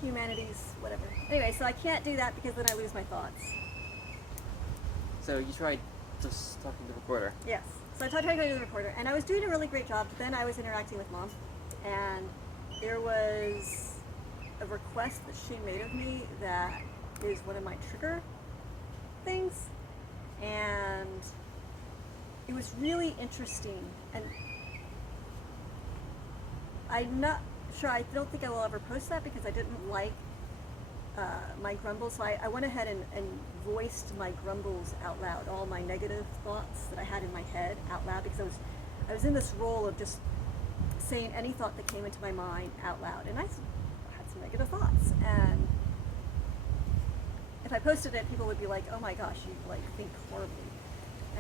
Humanities, whatever. Anyway, so I can't do that because then I lose my thoughts. So you tried just talking to the recorder. Yes. So I tried to go to the recorder, and I was doing a really great job, but then I was interacting with Mom, and there was a request that she made of me that is one of my trigger things, and it was really interesting, and I'm not sure, I don't think I will ever post that because I didn't like my grumbles, so I went ahead and voiced my grumbles out loud, all my negative thoughts that I had in my head out loud, because I was in this role of just saying any thought that came into my mind out loud, and I had some negative thoughts, and if I posted it, people would be like, oh my gosh, you like think horribly.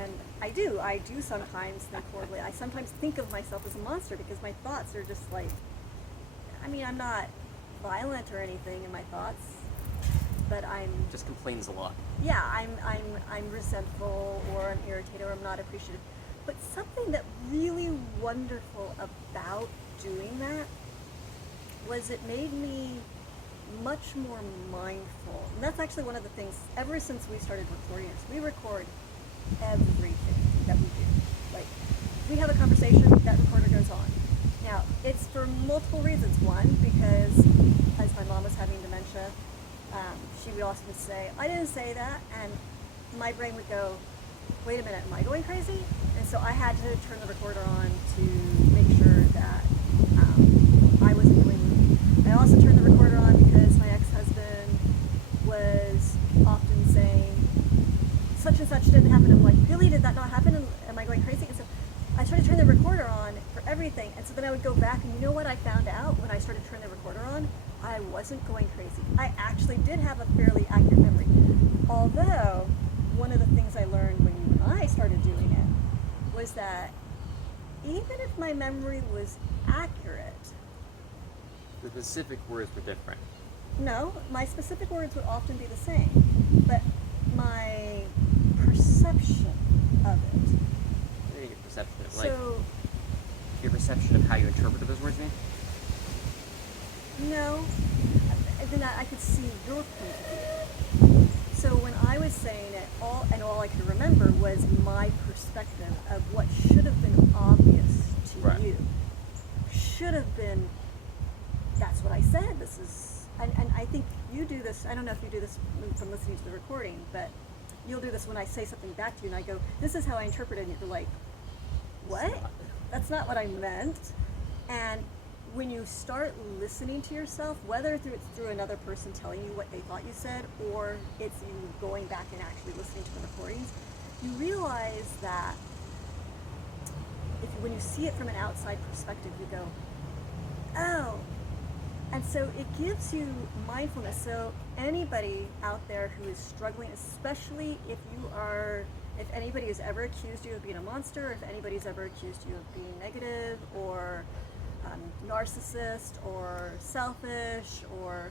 And I do sometimes think horribly. I sometimes think of myself as a monster because my thoughts are just like, I mean, I'm not violent or anything in my thoughts, but I'm Just complains a lot. yeah, I'm resentful, or I'm irritated, or I'm not appreciative. But something that really wonderful about doing that was it made me much more mindful. And that's actually one of the things, ever since we started recording this, we record everything that we do. Like, we have a conversation, that recorder goes on. Now, it's for multiple reasons. One, because as my mom was having dementia, she would often say, I didn't say that, and my brain would go, wait a minute, am I going crazy? And so I had to turn the recorder on to make sure that I wasn't doing. I also turned the recorder on because my ex-husband was often saying, such and such didn't happen. I'm like, really, did that not happen? And am I going crazy? And so I started turning the recorder on for everything. And so then I would go back, and you know what I found out when I started turning the recorder on? I wasn't going crazy. I actually did have a fairly accurate memory. Although, one of the things I learned when you and I started doing it was that even if my memory was accurate, The specific words were different. no, my specific words would often be the same, but my perception of it. What do you get perception of? Like, So, your perception of how you interpreted those words, mean? no, then I could see your point of view. So when I was saying it, all I could remember was my perspective of what should have been obvious to Right. you. Should have been, that's what I said, this is, and I think you do this, I don't know if you do this from listening to the recording, but you'll do this when I say something back to you and I go, this is how I interpreted it, and you're like, what? That's not what I meant. And when you start listening to yourself, whether it's through another person telling you what they thought you said, or it's you going back and actually listening to the recordings, you realize that when you see it from an outside perspective, you go, oh, And so it gives you mindfulness. So anybody out there who is struggling, especially if anybody has ever accused you of being a monster, if anybody's ever accused you of being negative or narcissist or selfish, or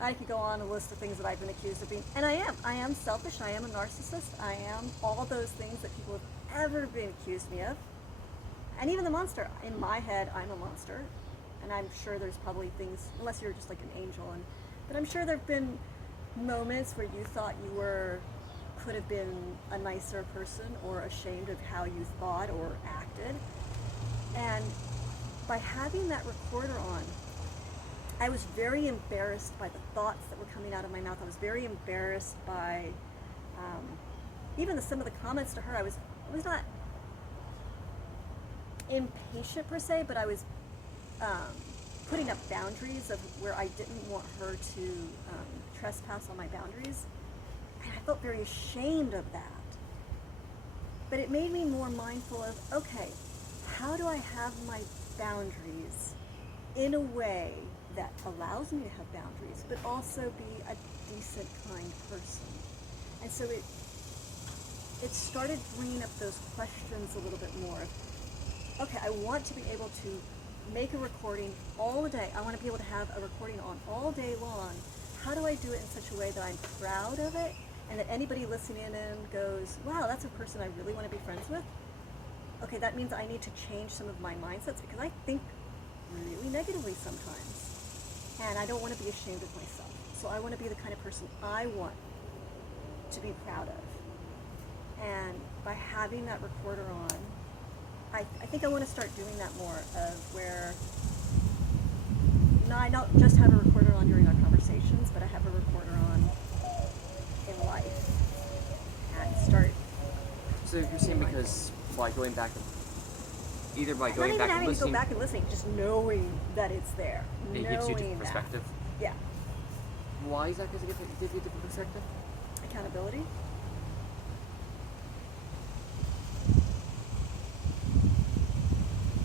I could go on a list of things that I've been accused of being, and I am selfish, I am a narcissist, I am all those things that people have ever been accused me of. And even the monster, in my head, I'm a monster. And I'm sure there's probably things, unless you're just like an angel, but I'm sure there have been moments where you thought you could have been a nicer person or ashamed of how you thought or acted. And by having that recorder on, I was very embarrassed by the thoughts that were coming out of my mouth. I was very embarrassed by even some of the comments to her. I was not impatient per se, but I was putting up boundaries of where I didn't want her to trespass on my boundaries. And I felt very ashamed of that. But it made me more mindful of, okay, how do I have my boundaries in a way that allows me to have boundaries, but also be a decent, kind person? And so it started bringing up those questions a little bit more. Okay, I want to be able to make a recording all day. I want to be able to have a recording on all day long. How do I do it in such a way that I'm proud of it and that anybody listening in goes, wow, that's a person I really want to be friends with? Okay, that means I need to change some of my mindsets because I think really negatively sometimes. And I don't want to be ashamed of myself. So I want to be the kind of person I want to be proud of. And by having that recorder on, I think I want to start doing that more, of where I don't just have a recorder on during our conversations, but I have a recorder on in life and start. So you're saying because by going back and either by Not going even back and having to listening, go back and listening, just knowing that it's there. it gives you a different perspective. Yeah. Why is that? Because it gives you a different perspective? Accountability.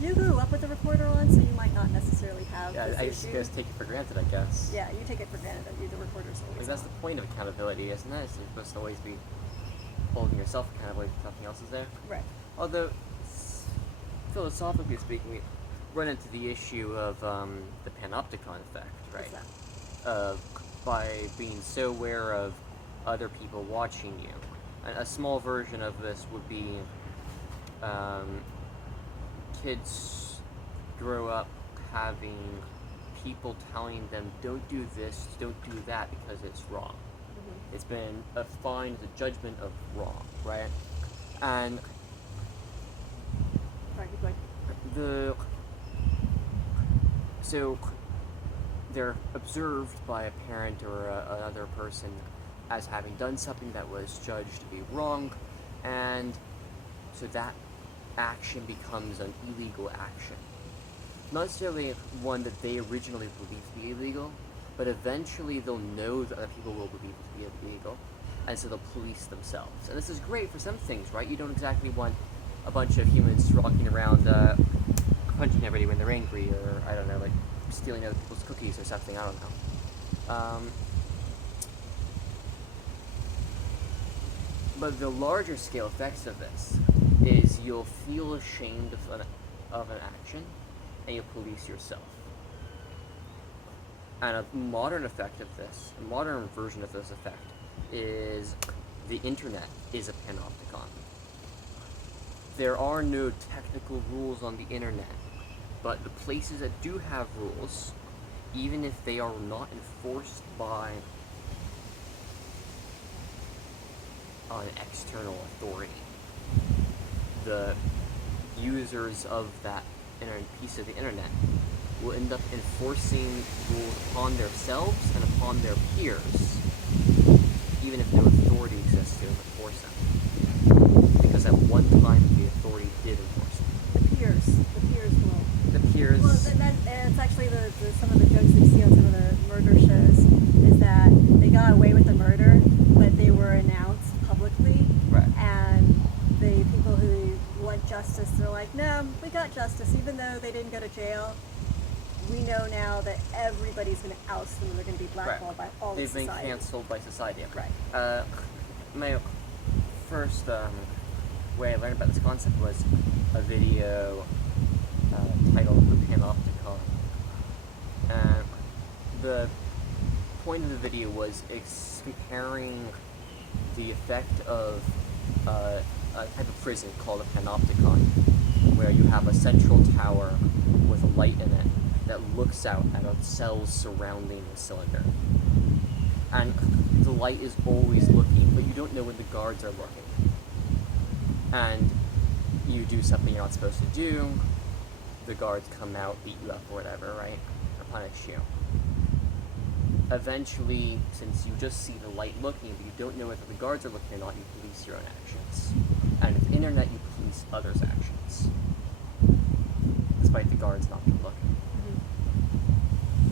You grew up with a recorder on, so you might not necessarily have Yeah, this I just issue. guys take it for granted, I guess. Yeah, you take it for granted that the recorder's always Like that's the on. point of accountability, isn't it? You're supposed to always be holding yourself accountable if nothing else is there. Right. Although, philosophically speaking, we run into the issue of the panopticon effect, right? What's that? Of by being so aware of other people watching you. A small version of this would be kids grow up having people telling them, don't do this, don't do that because it's wrong. Mm-hmm. It's been defined as a judgment of wrong, right? And Sorry, keep going. so they're observed by a parent or another person as having done something that was judged to be wrong, and so that action becomes an illegal action. Not necessarily one that they originally believed to be illegal, but eventually they'll know that other people will believe it to be illegal, and so they'll police themselves. And this is great for some things, right? You don't exactly want a bunch of humans walking around punching everybody when they're angry, or, I don't know, like stealing other people's cookies or something, I don't know. But the larger scale effects of this is you'll feel ashamed of an action, and you'll police yourself. And a modern effect of this, a modern version of this effect, is the internet is a panopticon. There are no technical rules on the internet, but the places that do have rules, even if they are not enforced by an external authority, the users of that piece of the internet will end up enforcing rules upon themselves and upon their peers, even if no authority exists to enforce them. Because at one time the authority did enforce them. The peers will. The peers. Well, it's actually some of the jokes that you see on some of the murder shows is that they got away with the murder, but they were announced publicly. Right. And the people who want justice, they're like, no, we got justice, even though they didn't go to jail. we know now that everybody's going to oust them and they're going to be blackballed by all They've of been society. canceled by society. Right. My first way I learned about this concept was a video titled "The Panopticon." The point of the video was comparing the effect of a type of prison called a panopticon, where you have a central tower with a light in it that looks out at the cells surrounding the cylinder. And the light is always looking, but you don't know when the guards are looking. And you do something you're not supposed to do, the guards come out, beat you up or whatever, right? Or punish you. Eventually, since you just see the light looking, but you don't know whether the guards are looking or not, you police your own actions. And with the internet, you police others' actions. Despite the guards not looking.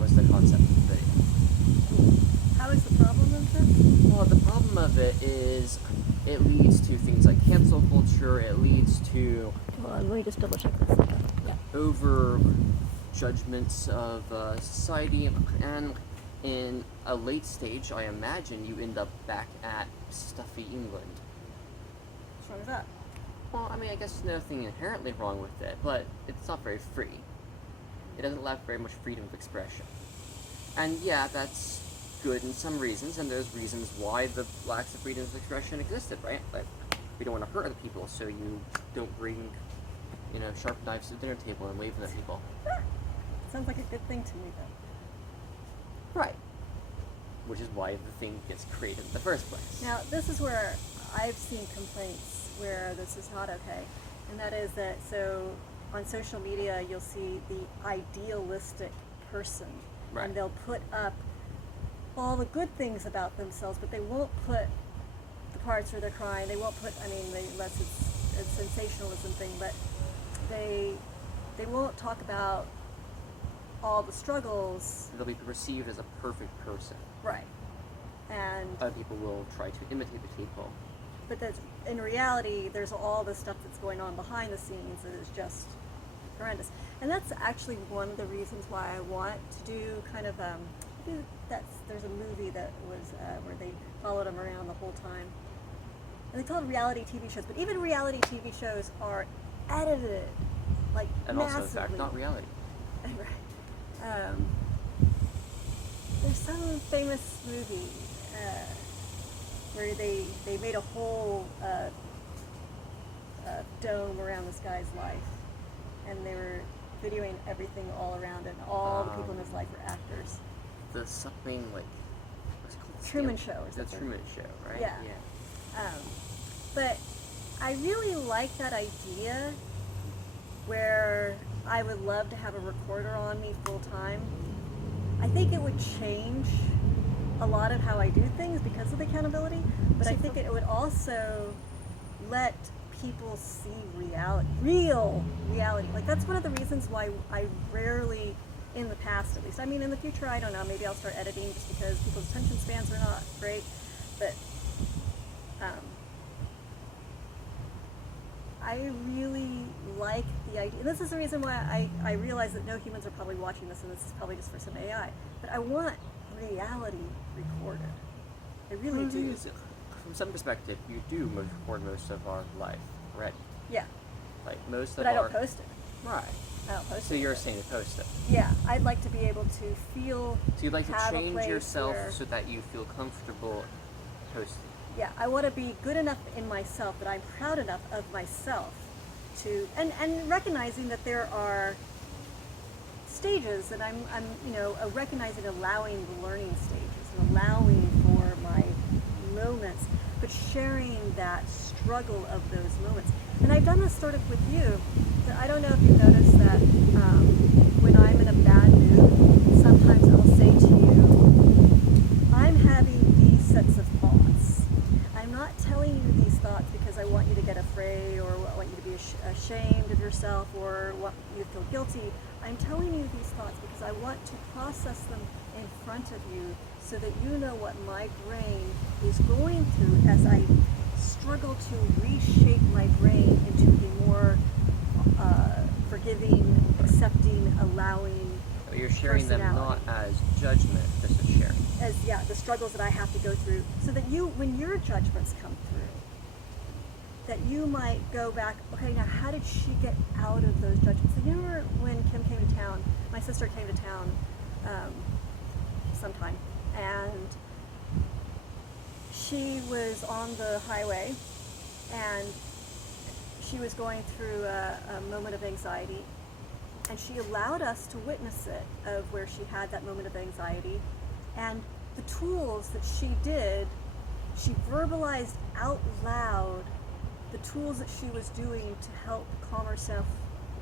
Was the concept of the video. How is the problem of this? Well, the problem of it is it leads to things like cancel culture, it leads to Hold on, let me just double check this. Yeah. over judgments of society, and in a late stage, I imagine you end up back at stuffy England. What's wrong with that? Well, I mean, I guess there's nothing inherently wrong with it, but it's not very free. It doesn't allow very much freedom of expression. And yeah, that's good in some reasons, and there's reasons why the lack of freedom of expression existed, right? Like, we don't want to hurt other people, so you don't bring, sharp knives to the dinner table and wave them at people. Sounds like a good thing to me, though. Right. Which is why the thing gets created in the first place. Now, this is where I've seen complaints where this is not okay, and that is that, so on social media, you'll see the idealistic person, Right. and they'll put up all the good things about themselves, but they won't put the parts where they're crying. They won't put, unless it's a sensationalism thing, but they won't talk about all the struggles. They'll be perceived as a perfect person. Right. And Other people will try to imitate the people. but that's, in reality, there's all this stuff that's going on behind the scenes that is just horrendous. And that's actually one of the reasons why I want to do kind of there's a movie that was where they followed him around the whole time, and they called it reality TV shows. But even reality TV shows are edited like And massively. also, in fact, not reality. Right. There's some famous movie where they made a whole dome around this guy's life, and they were videoing everything all around, and all the people in his life were actors. The something like, what's it called? Truman Show or The something. Truman Show, right? Yeah. But I really like that idea where I would love to have a recorder on me full time. I think it would change a lot of how I do things because of the accountability, but I think it would also let people see real reality. Like, that's one of the reasons why I rarely, in the past at least, in the future, I don't know, maybe I'll start editing just because people's attention spans are not great, but I really like the idea, and this is the reason why I realize that no humans are probably watching this, and this is probably just for some AI, but I want reality recorded. I really do. From some perspective, you do record most of our life already. Yeah, Like, most but of I our... don't post it. Right. I don't post So it. you're saying to post it. Yeah, I'd like to be able to feel. So you'd like to have a change place yourself where- so that you feel comfortable posting. Yeah, I want to be good enough in myself that I'm proud enough of myself to, and recognizing that there are stages, and I'm recognizing, allowing the learning stages, and allowing for my moments, but sharing that struggle of those moments. And I've done this sort of with you. That I don't know if you've noticed that when I'm in a bad mood, sometimes I'll say to you, I'm having these sets of thoughts. I'm not telling you these thoughts because I want you to get afraid, or I want you to be ashamed of yourself, or want you to feel guilty. I'm telling you these thoughts because I want to process them in front of you so that you know what my brain is going through as I struggle to reshape my brain into a more forgiving, accepting, allowing But you're sharing them not personality. as judgment, just as sharing. As the struggles that I have to go through, so that you, when your judgments come through, that you might go back, okay, now how did she get out of those judgments? So you remember when Kim came to town, my sister came to town sometime, and she was on the highway, and she was going through a moment of anxiety, and she allowed us to witness it, of where she had that moment of anxiety, and the tools that she did, she verbalized out loud the tools that she was doing to help calm herself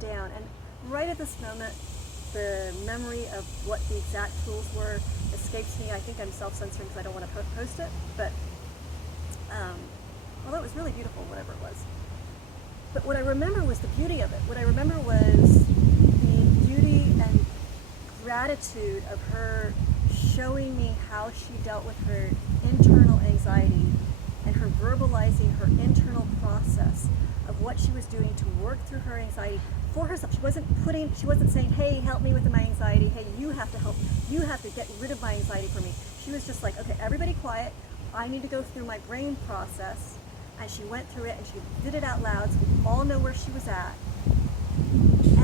down. And right at this moment, the memory of what the exact tools were escapes me. I think I'm self-censoring because I don't want to post it, but although it was really beautiful, whatever it was. But what I remember was the beauty of it. What I remember was the beauty and gratitude of her showing me how she dealt with her internal anxiety and her verbalizing her internal process of what she was doing to work through her anxiety for herself. She wasn't saying, hey, help me with my anxiety. Hey, you have to help. You have to get rid of my anxiety for me. She was just like, okay, everybody quiet. I need to go through my brain process. And she went through it and she did it out loud so we all know where she was at.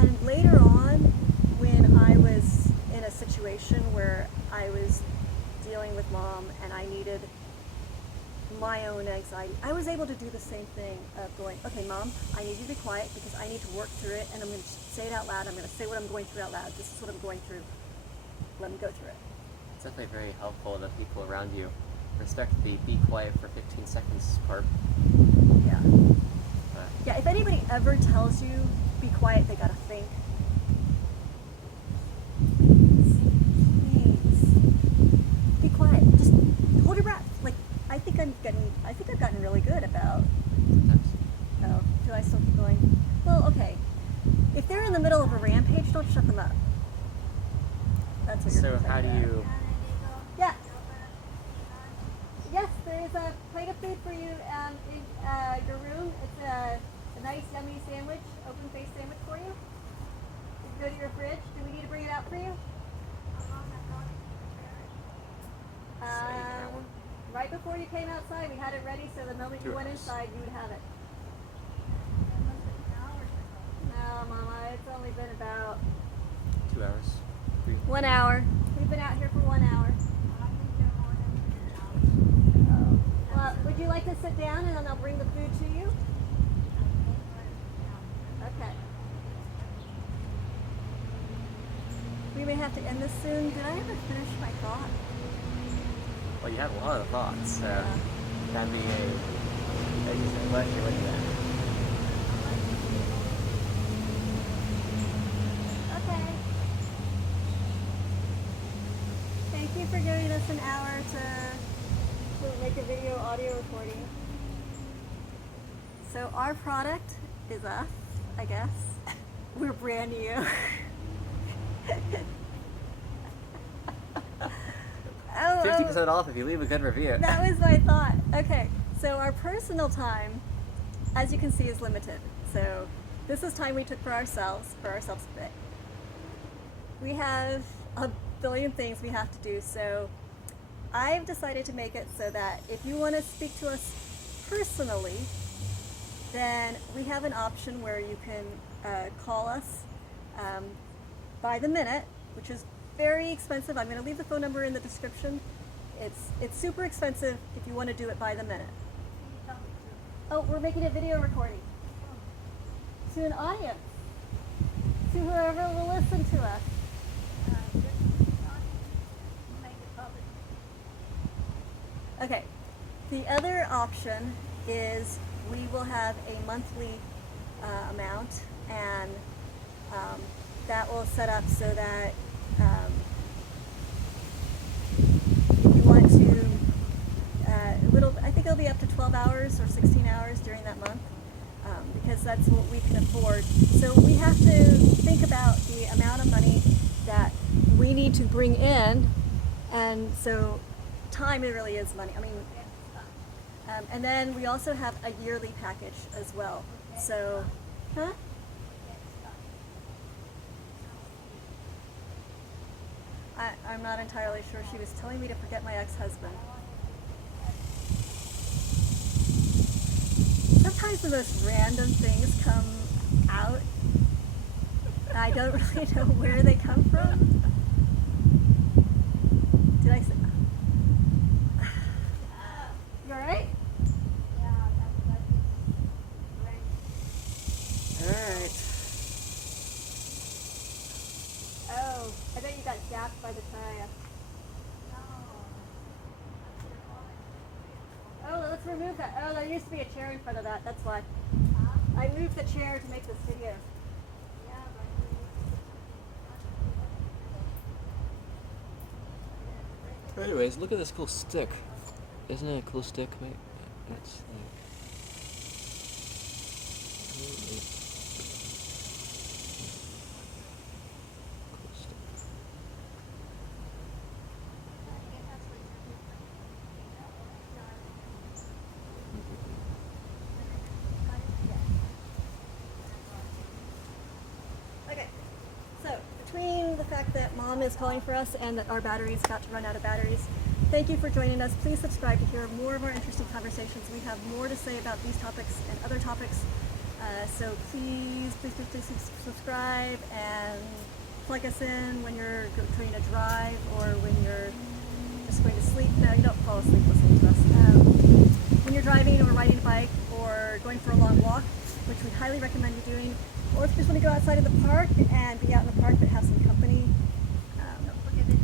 And later on, when I was in a situation where I was dealing with Mom and I needed my own anxiety, I was able to do the same thing of going, okay, Mom, I need you to be quiet because I need to work through it, and I'm going to say it out loud. I'm going to say what I'm going through out loud. This is what I'm going through. Let me go through it. It's definitely very helpful that people around you respect the be quiet for 15 seconds part. Yeah. Yeah, if anybody ever tells you be quiet, they gotta think. Please. Be quiet. Just hold your breath. Like, I think I've gotten really good about. Sometimes. Oh, do I still keep going? Well, okay. If they're in the middle of a rampage, don't shut them up. That's what you're So how do complaining you... about. Yeah. Yes, there's a plate of food for you in your room. It's a nice, yummy sandwich, open-faced sandwich for you. You can go to your fridge. Do we need to bring it out for you? Right before you came outside, we had it ready, so the moment you 2 went hours. inside, you would have it. No, Mama, it's only been about 2 hours? 3? 1 hour. We've been out here for 1 hour. Well, would you like to sit down and then I'll bring the food to you? Okay. We may have to end this soon. Did I ever finish my thought? Well, you have a lot of thoughts, so that'd be a pleasure with that. Okay. Thank you for giving us an hour to make a video audio recording. So our product is us, I guess. We're brand new. Oh, 50% off if you leave a good review. that was my thought. Okay, so our personal time, as you can see, is limited. So this is time we took for ourselves today. We have a billion things we have to do, so I've decided to make it so that if you want to speak to us personally, then we have an option where you can call us by the minute, which is very expensive. I'm going to leave the phone number in the description. It's super expensive if you want to do it by the minute. Oh, we're making a video recording to an audience, to whoever will listen to us. Okay, the other option is we will have a monthly amount, and that will set up so that if you want to, I think it'll be up to 12 hours or 16 hours during that month, because that's what we can afford. So we have to think about the amount of money that we need to bring in, and so time, it really is money. I mean, and then we also have a yearly package as well. So, huh? I'm not entirely sure. She was telling me to forget my ex-husband. Sometimes the most random things come out. I don't really know where they come from. Did I say? You alright? Yeah, that's right. Alright. Oh, I bet you got zapped by the tire. No. Oh, let's remove that. Oh, there used to be a chair in front of that. That's why. I moved the chair to make this video. Yeah, but Anyways, look at this cool stick. Isn't it a cool stick, mate? It's cool stick. Okay, so between the fact that Mom is calling for us and that our battery's about to run out of batteries, thank you for joining us. Please subscribe to hear more of our interesting conversations. We have more to say about these topics and other topics. So please subscribe and plug us in when you're trying to drive or when you're just going to sleep. No, you don't fall asleep listening to us. When you're driving or riding a bike or going for a long walk, which we highly recommend you doing, or if you just want to go outside of the park and be out in the park but have some company.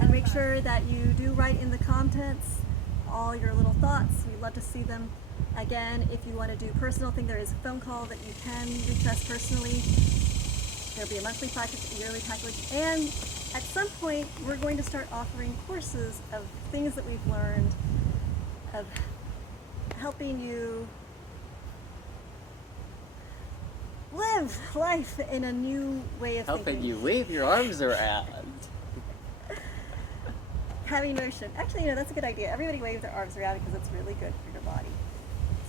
And make sure that you do write in the contents all your little thoughts. We'd love to see them. Again, if you want to do personal thing, there is a phone call that you can reach us personally. There'll be a monthly package, a yearly package, and at some point we're going to start offering courses of things that we've learned, of helping you live life in a new way of Helping thinking. you wave your arms around. Having motion. Actually, you know, that's a good idea. Everybody wave their arms around because it's really good for your body.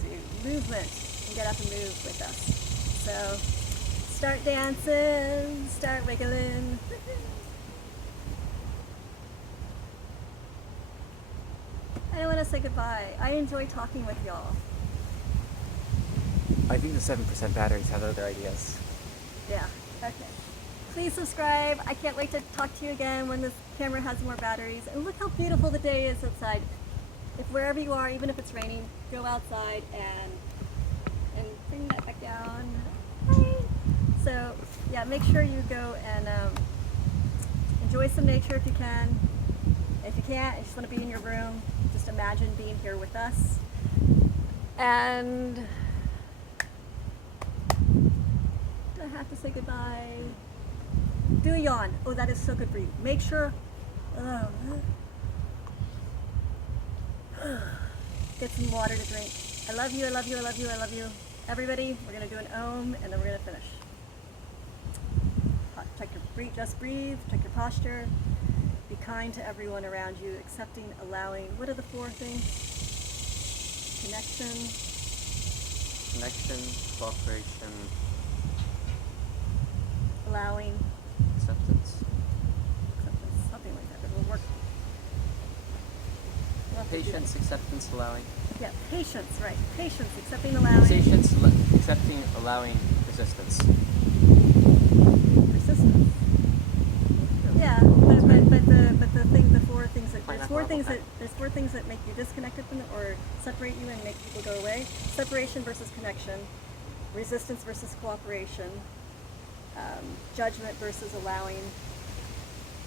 To movement and get up and move with us. So start dancing, start wiggling. I don't want to say goodbye. I enjoy talking with y'all. I think the 7% batteries have other ideas. Yeah, okay. Please subscribe. I can't wait to talk to you again when this camera has more batteries. And look how beautiful the day is outside. If wherever you are, even if it's raining, go outside and bring that back down. Hi. So yeah, make sure you go and enjoy some nature if you can. If you can't, you just want to be in your room, just imagine being here with us. And do I have to say goodbye? Do a yawn. Oh, that is so good for you. Make sure. Get some water to drink. I love you, I love you, I love you, I love you. Everybody, we're going to do an om and then we're going to finish. Check your breathe, just breathe, check your posture. Be kind to everyone around you, accepting, allowing. What are the 4 things? Connection. Connection, cooperation, Allowing. acceptance. Acceptance, something like that. It will work. We'll have to do that. Patience, acceptance, allowing. Yeah, patience, right. Patience, accepting, allowing. Patience, accepting, allowing, resistance. Resistance. Yeah, but the thing, the 4 things that there's 4 things that there's 4 things that make you disconnected from it or separate you and make people go away. Separation versus connection, resistance versus cooperation, judgment versus allowing,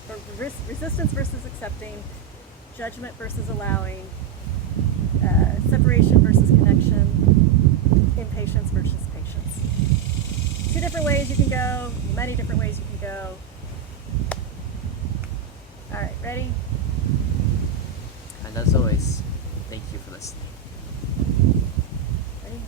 or resistance versus accepting, judgment versus allowing, separation versus connection, impatience versus patience. 2 different ways you can go, many different ways you can go. All right, ready? And as always, thank you for listening. Ready?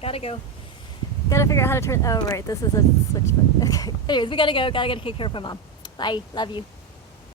Gotta go. Gotta figure out how to turn. Oh, right. This is a switch button. Okay. Anyways, we gotta go. Gotta take care of my mom. Bye. Love you.